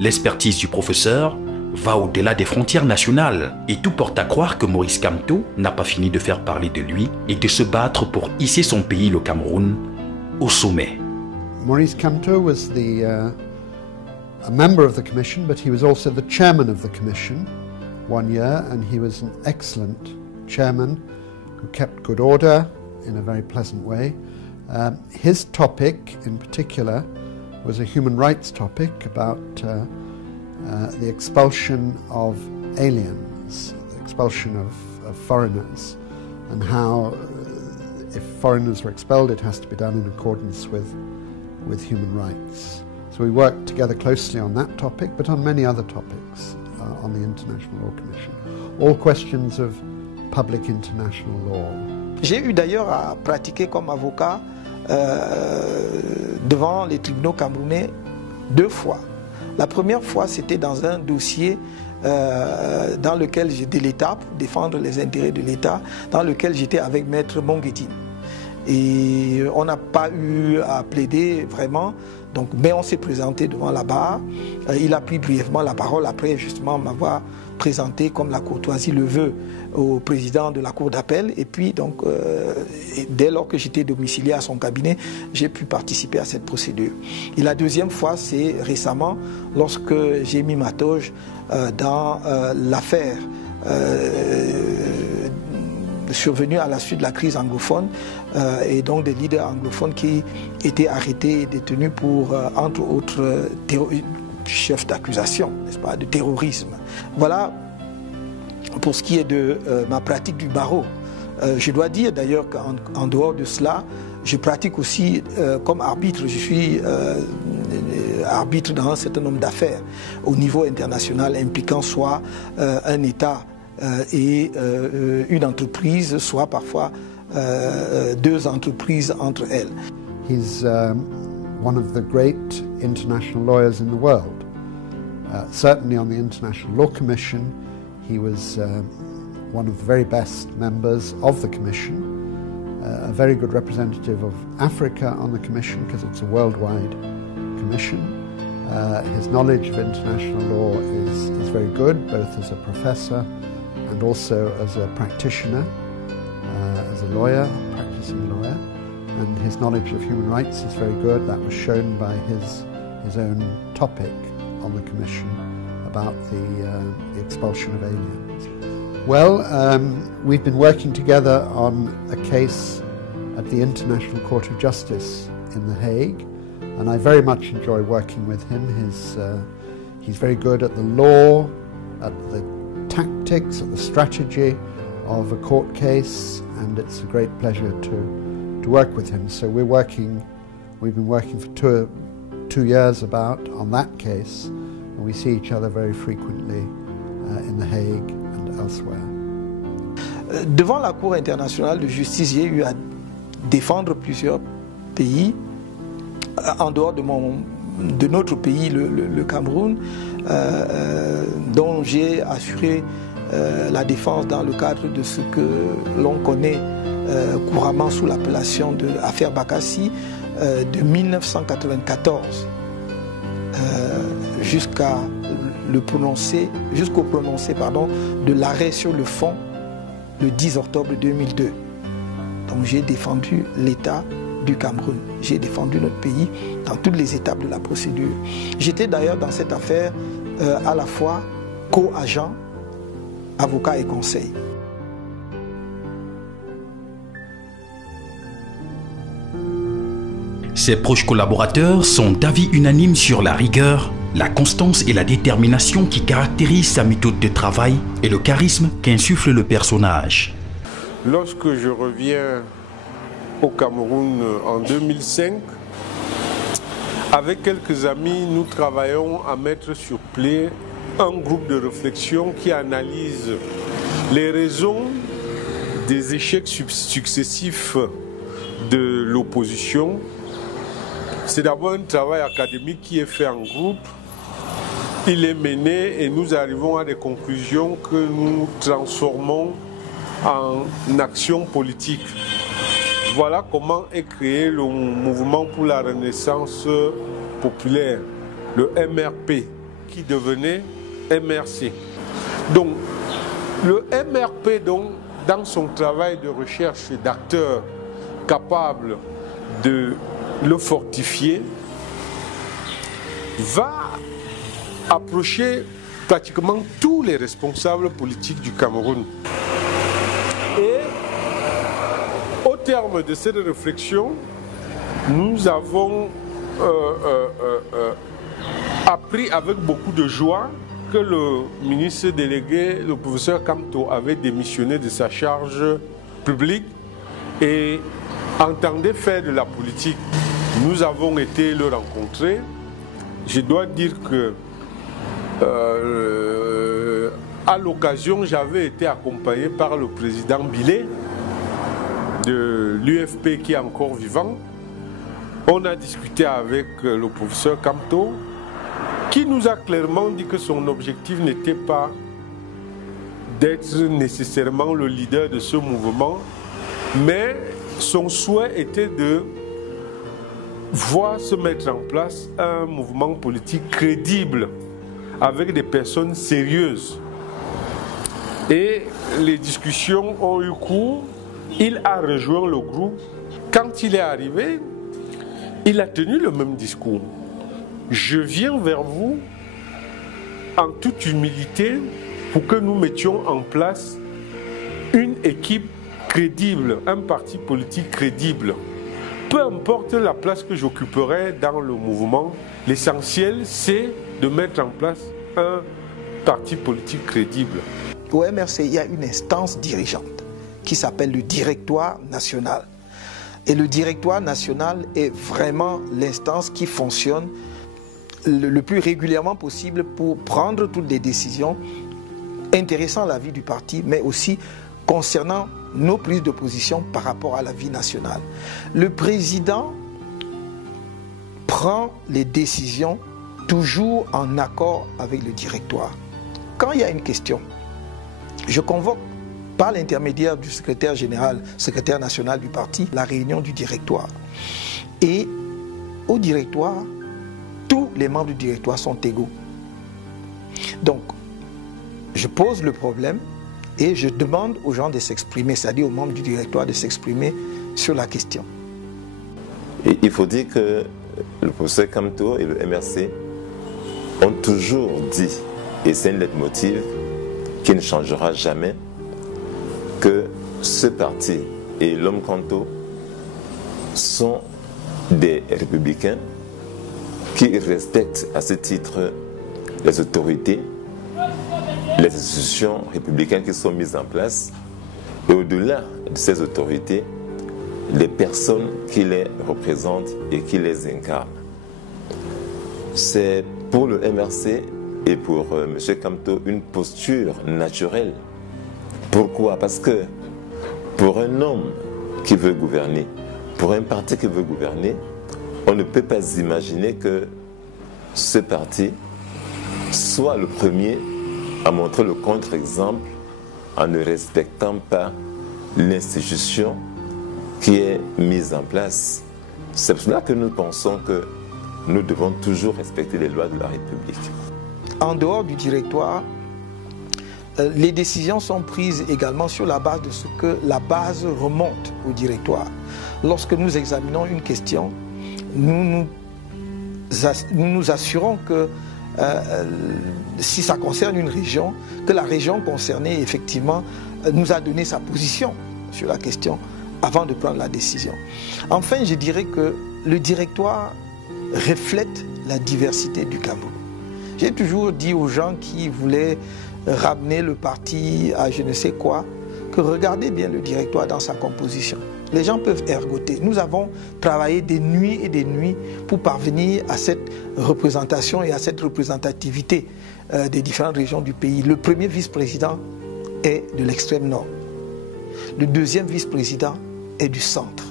L'expertise du professeur va au-delà des frontières nationales et tout porte à croire que Maurice Kamto n'a pas fini de faire parler de lui et de se battre pour hisser son pays, le Cameroun, au sommet. Maurice Kamto was a member of the commission, but he was also the chairman of the commission 1 year, and he was an excellent chairman who kept good order in a very pleasant way. His topic in particular was a human rights topic about the expulsion of aliens, the expulsion of foreigners, and how if foreigners were expelled it has to be done in accordance with human rights. So we worked together closely on that topic, but on many other topics on the International Law Commission. All questions of public international law. J'ai eu d'ailleurs à pratiquer comme avocat devant les tribunaux camerounais 2 fois. La première fois, c'était dans un dossier dans lequel j'étais l'État, pour défendre les intérêts de l'État, dans lequel j'étais avec Maître Monguetine. Et on n'a pas eu à plaider vraiment, donc, mais on s'est présenté devant la barre. Il a pris brièvement la parole après justement m'avoir présenté comme la courtoisie le veut au président de la cour d'appel. Et puis donc, dès lors que j'étais domicilié à son cabinet, j'ai pu participer à cette procédure. Et la deuxième fois, c'est récemment, lorsque j'ai mis ma toge dans l'affaire survenue à la suite de la crise anglophone et donc des leaders anglophones qui étaient arrêtés et détenus pour, entre autres, chefs d'accusation, n'est-ce pas, de terrorisme. Voilà pour ce qui est de ma pratique du barreau. Je dois dire d'ailleurs qu'en dehors de cela, je pratique aussi comme arbitre. Je suis arbitre dans un certain nombre d'affaires au niveau international impliquant soit un État et une entreprise, soit parfois deux entreprises entre elles. He's one of the great international lawyers in the world. Certainly on the International Law Commission, he was one of the very best members of the Commission, a very good representative of Africa on the Commission because it's a worldwide commission. His knowledge of international law is very good, both as a professor and also as a practitioner, as a lawyer, practicing lawyer. And his knowledge of human rights is very good. That was shown by his own topic on the Commission about the expulsion of aliens. Well, we've been working together on a case at the International Court of Justice in The Hague, and I very much enjoy working with him. He's very good at the law, at the tactics, at the strategy of a court case, and it's a great pleasure to work with him. So we've been working for two years about on that case, and we see each other very frequently in The Hague and elsewhere. Devant la Cour internationale de justice, j'ai eu à défendre plusieurs pays en dehors de notre pays, le Cameroun, dont j'ai assuré la défense dans le cadre de ce que l'on connaît couramment sous l'appellation de l'affaire Bakassi de 1994 jusqu'au prononcé de l'arrêt sur le fond le 10 octobre 2002. Donc j'ai défendu l'État du Cameroun, j'ai défendu notre pays dans toutes les étapes de la procédure. J'étais d'ailleurs dans cette affaire à la fois co-agent, avocat et conseil. Ses proches collaborateurs sont d'avis unanimes sur la rigueur, la constance et la détermination qui caractérisent sa méthode de travail et le charisme qu'insuffle le personnage. Lorsque je reviens au Cameroun en 2005, avec quelques amis, nous travaillons à mettre sur pied un groupe de réflexion qui analyse les raisons des échecs successifs de l'opposition. C'est d'abord un travail académique qui est fait en groupe. Il est mené et nous arrivons à des conclusions que nous transformons en action politique. Voilà comment est créé le mouvement pour la renaissance populaire, le MRP, qui devenait MRC. Donc, le MRP, donc, dans son travail de recherche d'acteurs capables de le fortifier, va approcher pratiquement tous les responsables politiques du Cameroun. Et au terme de cette réflexion, nous avons appris avec beaucoup de joie que le ministre délégué, le professeur Kamto, avait démissionné de sa charge publique et entendait faire de la politique. Nous avons été le rencontrer. Je dois dire que à l'occasion, j'avais été accompagné par le président Bilé de l'UFP qui est encore vivant. On a discuté avec le professeur Kamto qui nous a clairement dit que son objectif n'était pas d'être nécessairement le leader de ce mouvement, mais son souhait était de voir se mettre en place un mouvement politique crédible avec des personnes sérieuses. Et les discussions ont eu cours. Il a rejoint le groupe. Quand il est arrivé, il a tenu le même discours. Je viens vers vous en toute humilité pour que nous mettions en place une équipe crédible, un parti politique crédible. Peu importe la place que j'occuperai dans le mouvement, l'essentiel c'est de mettre en place un parti politique crédible. Au MRC, il y a une instance dirigeante qui s'appelle le Directoire national. Et le Directoire national est vraiment l'instance qui fonctionne le plus régulièrement possible pour prendre toutes les décisions intéressant la vie du parti, mais aussi concernant nos prises de position par rapport à la vie nationale. Le président prend les décisions toujours en accord avec le directoire. Quand il y a une question, je convoque par l'intermédiaire du secrétaire général, secrétaire national du parti, la réunion du directoire. Et au directoire, tous les membres du directoire sont égaux. Donc, je pose le problème et je demande aux gens de s'exprimer, c'est-à-dire aux membres du directoire de s'exprimer sur la question. Et il faut dire que le professeur Kamto et le MRC ont toujours dit, et c'est un leitmotiv qui ne changera jamais, que ce parti et l'homme Kamto sont des républicains qui respectent à ce titre les autorités, les institutions républicaines qui sont mises en place, et au-delà de ces autorités, les personnes qui les représentent et qui les incarnent. C'est pour le MRC et pour M. Kamto une posture naturelle. Pourquoi? Parce que pour un homme qui veut gouverner, pour un parti qui veut gouverner, on ne peut pas imaginer que ce parti soit le premier à montrer le contre-exemple en ne respectant pas l'institution qui est mise en place. C'est pour cela que nous pensons que nous devons toujours respecter les lois de la République. En dehors du directoire, les décisions sont prises également sur la base de ce que la base remonte au directoire. Lorsque nous examinons une question, nous nous assurons que si ça concerne une région, que la région concernée, effectivement, nous a donné sa position sur la question avant de prendre la décision. Enfin, je dirais que le directoire reflète la diversité du Cameroun. J'ai toujours dit aux gens qui voulaient ramener le parti à je ne sais quoi, que regardez bien le directoire dans sa composition. Les gens peuvent ergoter. Nous avons travaillé des nuits et des nuits pour parvenir à cette représentation et à cette représentativité des différentes régions du pays. Le premier vice-président est de l'extrême nord. Le deuxième vice-président est du centre.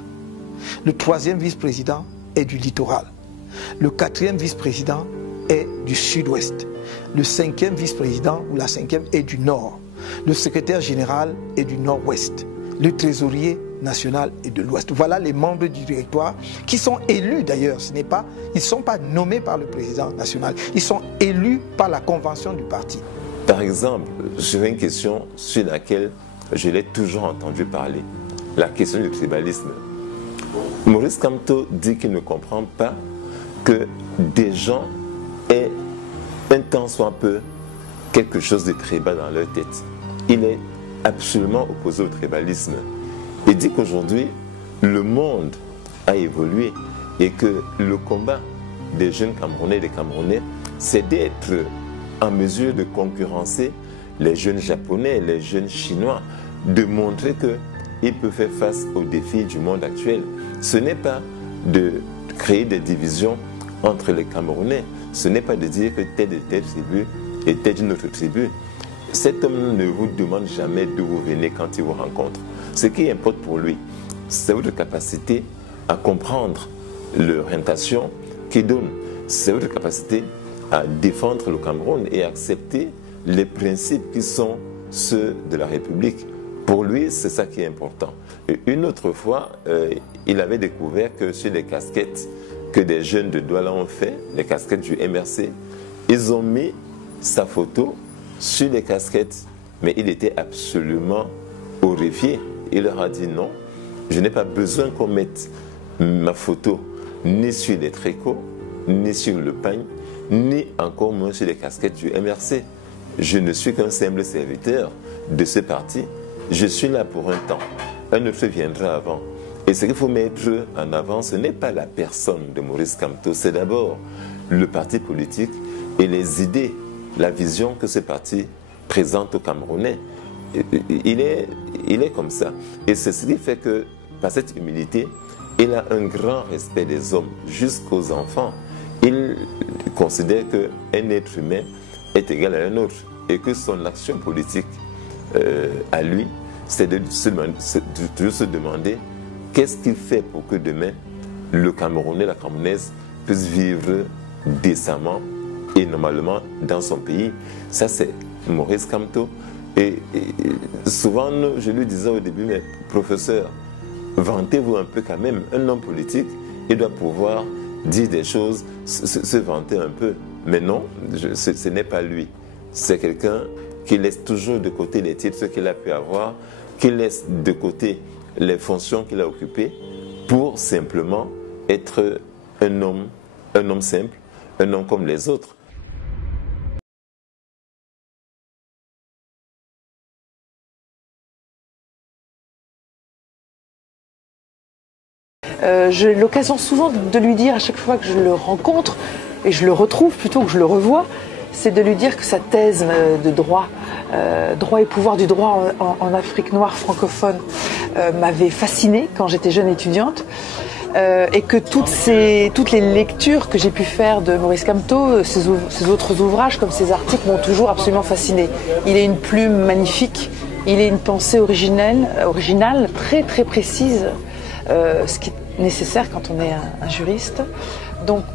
Le troisième vice-président est du littoral. Le quatrième vice-président est du sud-ouest. Le cinquième vice-président ou la cinquième est du nord. Le secrétaire général est du nord-ouest. Le trésorier national est de l'ouest. Voilà les membres du directoire qui sont élus d'ailleurs. Ils ne sont pas nommés par le président national. Ils sont élus par la convention du parti. Par exemple, sur une question sur laquelle je l'ai toujours entendu parler, la question du tribalisme. Maurice Kamto dit qu'il ne comprend pas que des gens aient un tant soit peu quelque chose de tribal dans leur tête. Il est absolument opposé au tribalisme. Il dit qu'aujourd'hui, le monde a évolué et que le combat des jeunes Camerounais et des Camerounais, c'est d'être en mesure de concurrencer les jeunes Japonais, les jeunes Chinois, de montrer qu'ils peuvent faire face aux défis du monde actuel. Ce n'est pas de créer des divisions entre les Camerounais, ce n'est pas de dire que telle et telle tribu est telle d'une autre tribu. Cet homme ne vous demande jamais d'où vous venez quand il vous rencontre. Ce qui importe pour lui, c'est votre capacité à comprendre l'orientation qu'il donne. C'est votre capacité à défendre le Cameroun et accepter les principes qui sont ceux de la République. Pour lui, c'est ça qui est important. Et une autre fois, il avait découvert que sur les casquettes que des jeunes de Douala ont fait, les casquettes du MRC, ils ont mis sa photo sur les casquettes, mais il était absolument horrifié. Il leur a dit non, je n'ai pas besoin qu'on mette ma photo ni sur les tricots, ni sur le pagne, ni encore moins sur les casquettes du MRC. Je ne suis qu'un simple serviteur de ce parti. Je suis là pour un temps. un autre viendra avant. Et ce qu'il faut mettre en avant, ce n'est pas la personne de Maurice Kamto, c'est d'abord le parti politique et les idées, la vision que ce parti présente aux Camerounais. Il est comme ça. Et c'est ce qui fait que, par cette humilité, il a un grand respect des hommes, jusqu'aux enfants. Il considère qu'un être humain est égal à un autre et que son action politique à lui, c'est de se demander qu'est-ce qu'il fait pour que demain, le Camerounais, la Camerounaise puisse vivre décemment et normalement dans son pays. Ça, c'est Maurice Kamto. Et souvent, je lui disais au début, mais professeur, vantez-vous un peu quand même. Un homme politique, il doit pouvoir dire des choses, se vanter un peu. Mais non, ce n'est pas lui. C'est quelqu'un qui laisse toujours de côté les titres qu'il a pu avoir, qui laisse de côté les fonctions qu'il a occupées pour simplement être un homme simple, un homme comme les autres. J'ai l'occasion souvent de lui dire à chaque fois que je le rencontre, et je le retrouve plutôt que je le revois, c'est de lui dire que sa thèse de droit, droit et pouvoir du droit en Afrique noire francophone, m'avait fascinée quand j'étais jeune étudiante, et que toutes les lectures que j'ai pu faire de Maurice Kamto, ses autres ouvrages comme ses articles m'ont toujours absolument fascinée. Il a une plume magnifique, il a une pensée originale, très très précise, ce qui est nécessaire quand on est un juriste. Donc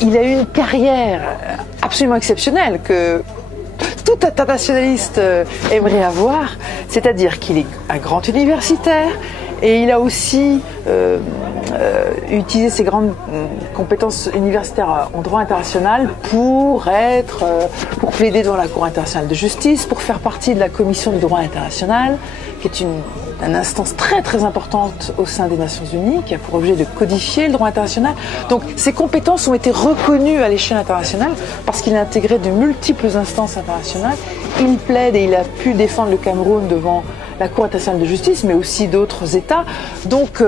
il a eu une carrière absolument exceptionnelle que tout internationaliste aimerait avoir, c'est-à-dire qu'il est un grand universitaire et il a aussi utilisé ses grandes compétences universitaires en droit international pour plaider devant la Cour internationale de justice, pour faire partie de la Commission du droit international, qui est une instance très très importante au sein des Nations Unies, qui a pour objet de codifier le droit international. Donc ces compétences ont été reconnues à l'échelle internationale parce qu'il a intégré de multiples instances internationales. Il plaide et il a pu défendre le Cameroun devant la Cour internationale de justice, mais aussi d'autres États. Donc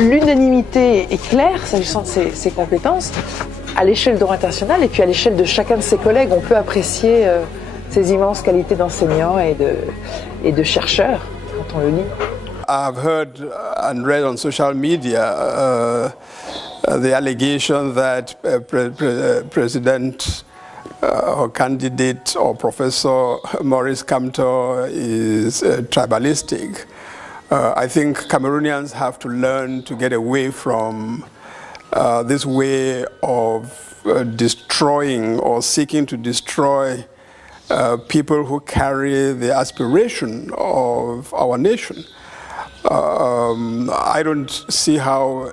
l'unanimité est claire s'agissant de ses compétences à l'échelle du droit international, et puis à l'échelle de chacun de ses collègues, on peut apprécier ses immenses qualités d'enseignant et de chercheur quand on le lit. I've heard and read on social media the allegation that President or candidate or Professor Maurice Kamto is tribalistic. I think Cameroonians have to learn to get away from this way of destroying or seeking to destroy people who carry the aspiration of our nation. I don't see how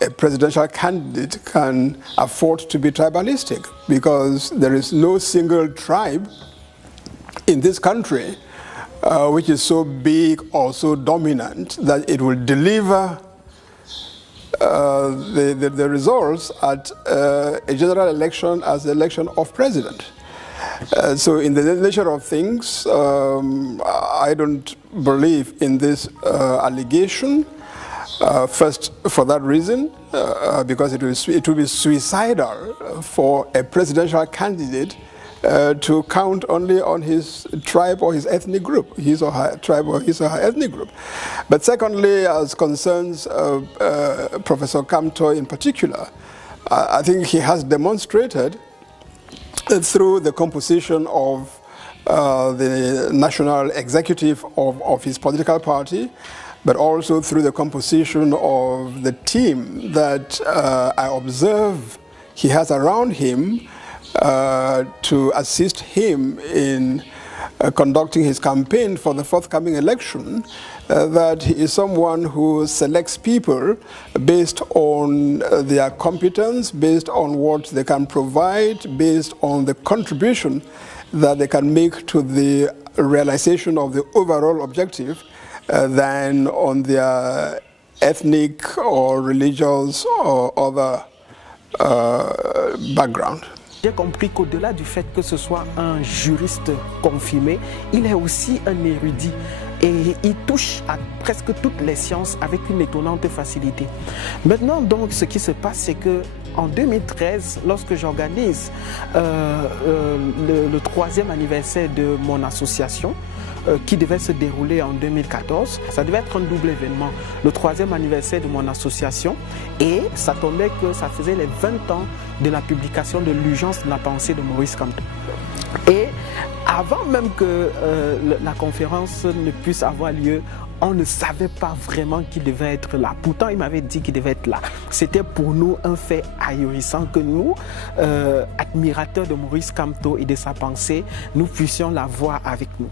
a presidential candidate can afford to be tribalistic, because there is no single tribe in this country which is so big or so dominant that it will deliver the results at a general election as the election of president. So in the nature of things, I don't believe in this allegation. First, for that reason, because it will be suicidal for a presidential candidate to count only on his tribe or his ethnic group, his or her tribe or his or her ethnic group. But secondly, as concerns Professor Kamto in particular, I think he has demonstrated through the composition of the national executive of his political party, but also through the composition of the team that I observe he has around him to assist him in conducting his campaign for the forthcoming election, that he is someone who selects people based on their competence, based on what they can provide, based on the contribution that they can make to the realization of the overall objective, than on their ethnic or religious or other background. J'ai compris qu'au-delà du fait que ce soit un juriste confirmé, il est aussi un érudit. Et il touche à presque toutes les sciences avec une étonnante facilité. Maintenant, donc, ce qui se passe, c'est que en 2013, lorsque j'organise le 3e anniversaire de mon association, qui devait se dérouler en 2014. Ça devait être un double événement, le 3e anniversaire de mon association, et ça tombait que ça faisait les 20 ans de la publication de l'urgence de la pensée de Maurice Kamto. Et avant même que la conférence ne puisse avoir lieu, on ne savait pas vraiment qui devait être là. Pourtant, il m'avait dit qu'il devait être là. C'était pour nous un fait ahurissant que nous, admirateurs de Maurice Kamto et de sa pensée, nous puissions la voir avec nous.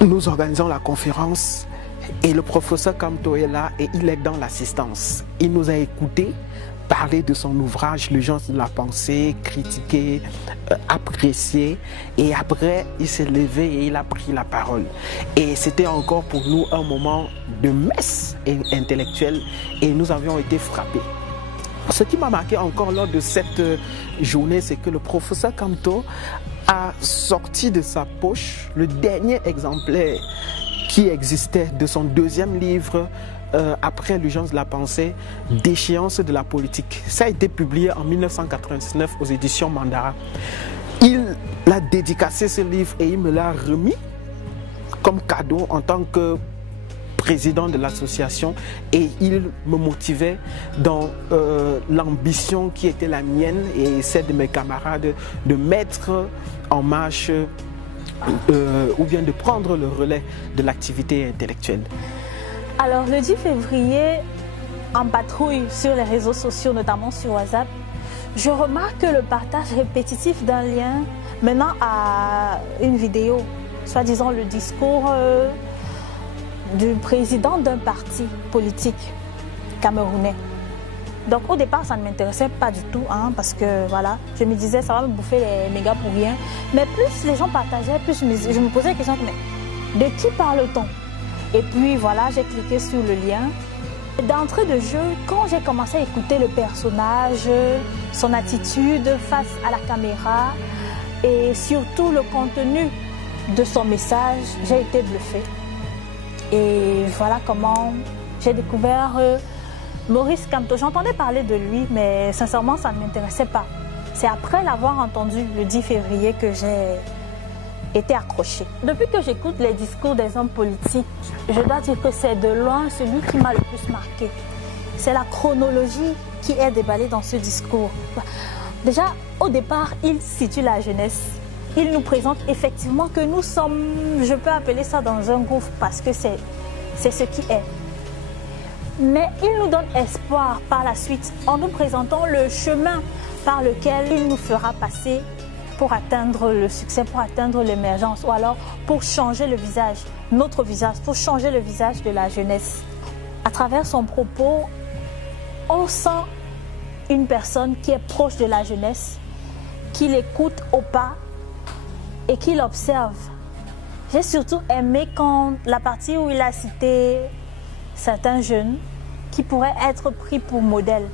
Nous organisons la conférence et le professeur Kamto est là et il est dans l'assistance. Il nous a écoutés parler de son ouvrage L'urgence de la pensée, critiqué, apprécié, et après il s'est levé et il a pris la parole. Et c'était encore pour nous un moment de messe intellectuelle et nous avions été frappés. Ce qui m'a marqué encore lors de cette journée, c'est que le professeur Kamto a sorti de sa poche le dernier exemplaire qui existait de son 2e livre après l'urgence de la pensée, Déchéance de la politique. Ça a été publié en 1999 aux éditions Mandara. Il a dédicacé ce livre et il me l'a remis comme cadeau en tant que président de l'association, et il me motivait dans l'ambition qui était la mienne et celle de mes camarades de mettre en marche ou bien de prendre le relais de l'activité intellectuelle. Alors le 10 février, en patrouille sur les réseaux sociaux, notamment sur WhatsApp, je remarque le partage répétitif d'un lien menant à une vidéo, soi-disant le discours du président d'un parti politique camerounais. Donc au départ, ça ne m'intéressait pas du tout, parce que voilà, je me disais ça va me bouffer les mégas pour rien. Mais plus les gens partageaient, plus je me posais la question, mais de qui parle-t-on? Et puis voilà, j'ai cliqué sur le lien. D'entrée de jeu, quand j'ai commencé à écouter le personnage, son attitude face à la caméra et surtout le contenu de son message, j'ai été bluffée. Et voilà comment j'ai découvert Maurice Kamto. J'entendais parler de lui, mais sincèrement, ça ne m'intéressait pas. C'est après l'avoir entendu le 10 février que j'ai été accrochée. Depuis que j'écoute les discours des hommes politiques, je dois dire que c'est de loin celui qui m'a le plus marqué. C'est la chronologie qui est déballée dans ce discours. Déjà, au départ, il situe la jeunesse. Il nous présente effectivement que nous sommes, je peux appeler ça dans un gouffre parce que c'est ce qui est. Mais il nous donne espoir par la suite en nous présentant le chemin par lequel il nous fera passer pour atteindre le succès, pour atteindre l'émergence, ou alors pour changer le visage, notre visage, pour changer le visage de la jeunesse. À travers son propos, on sent une personne qui est proche de la jeunesse, qui l'écoute au pas et qui l'observe. J'ai surtout aimé quand la partie où il a cité certains jeunes qui pourraient être pris pour modèle.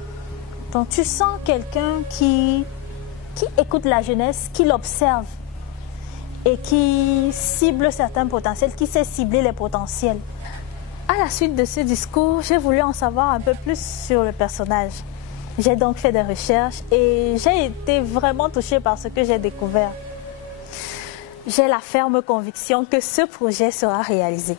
Donc tu sens quelqu'un qui écoute la jeunesse, qui l'observe et qui cible certains potentiels, qui sait cibler les potentiels. À la suite de ce discours, j'ai voulu en savoir un peu plus sur le personnage. J'ai donc fait des recherches et j'ai été vraiment touchée par ce que j'ai découvert. J'ai la ferme conviction que ce projet sera réalisé.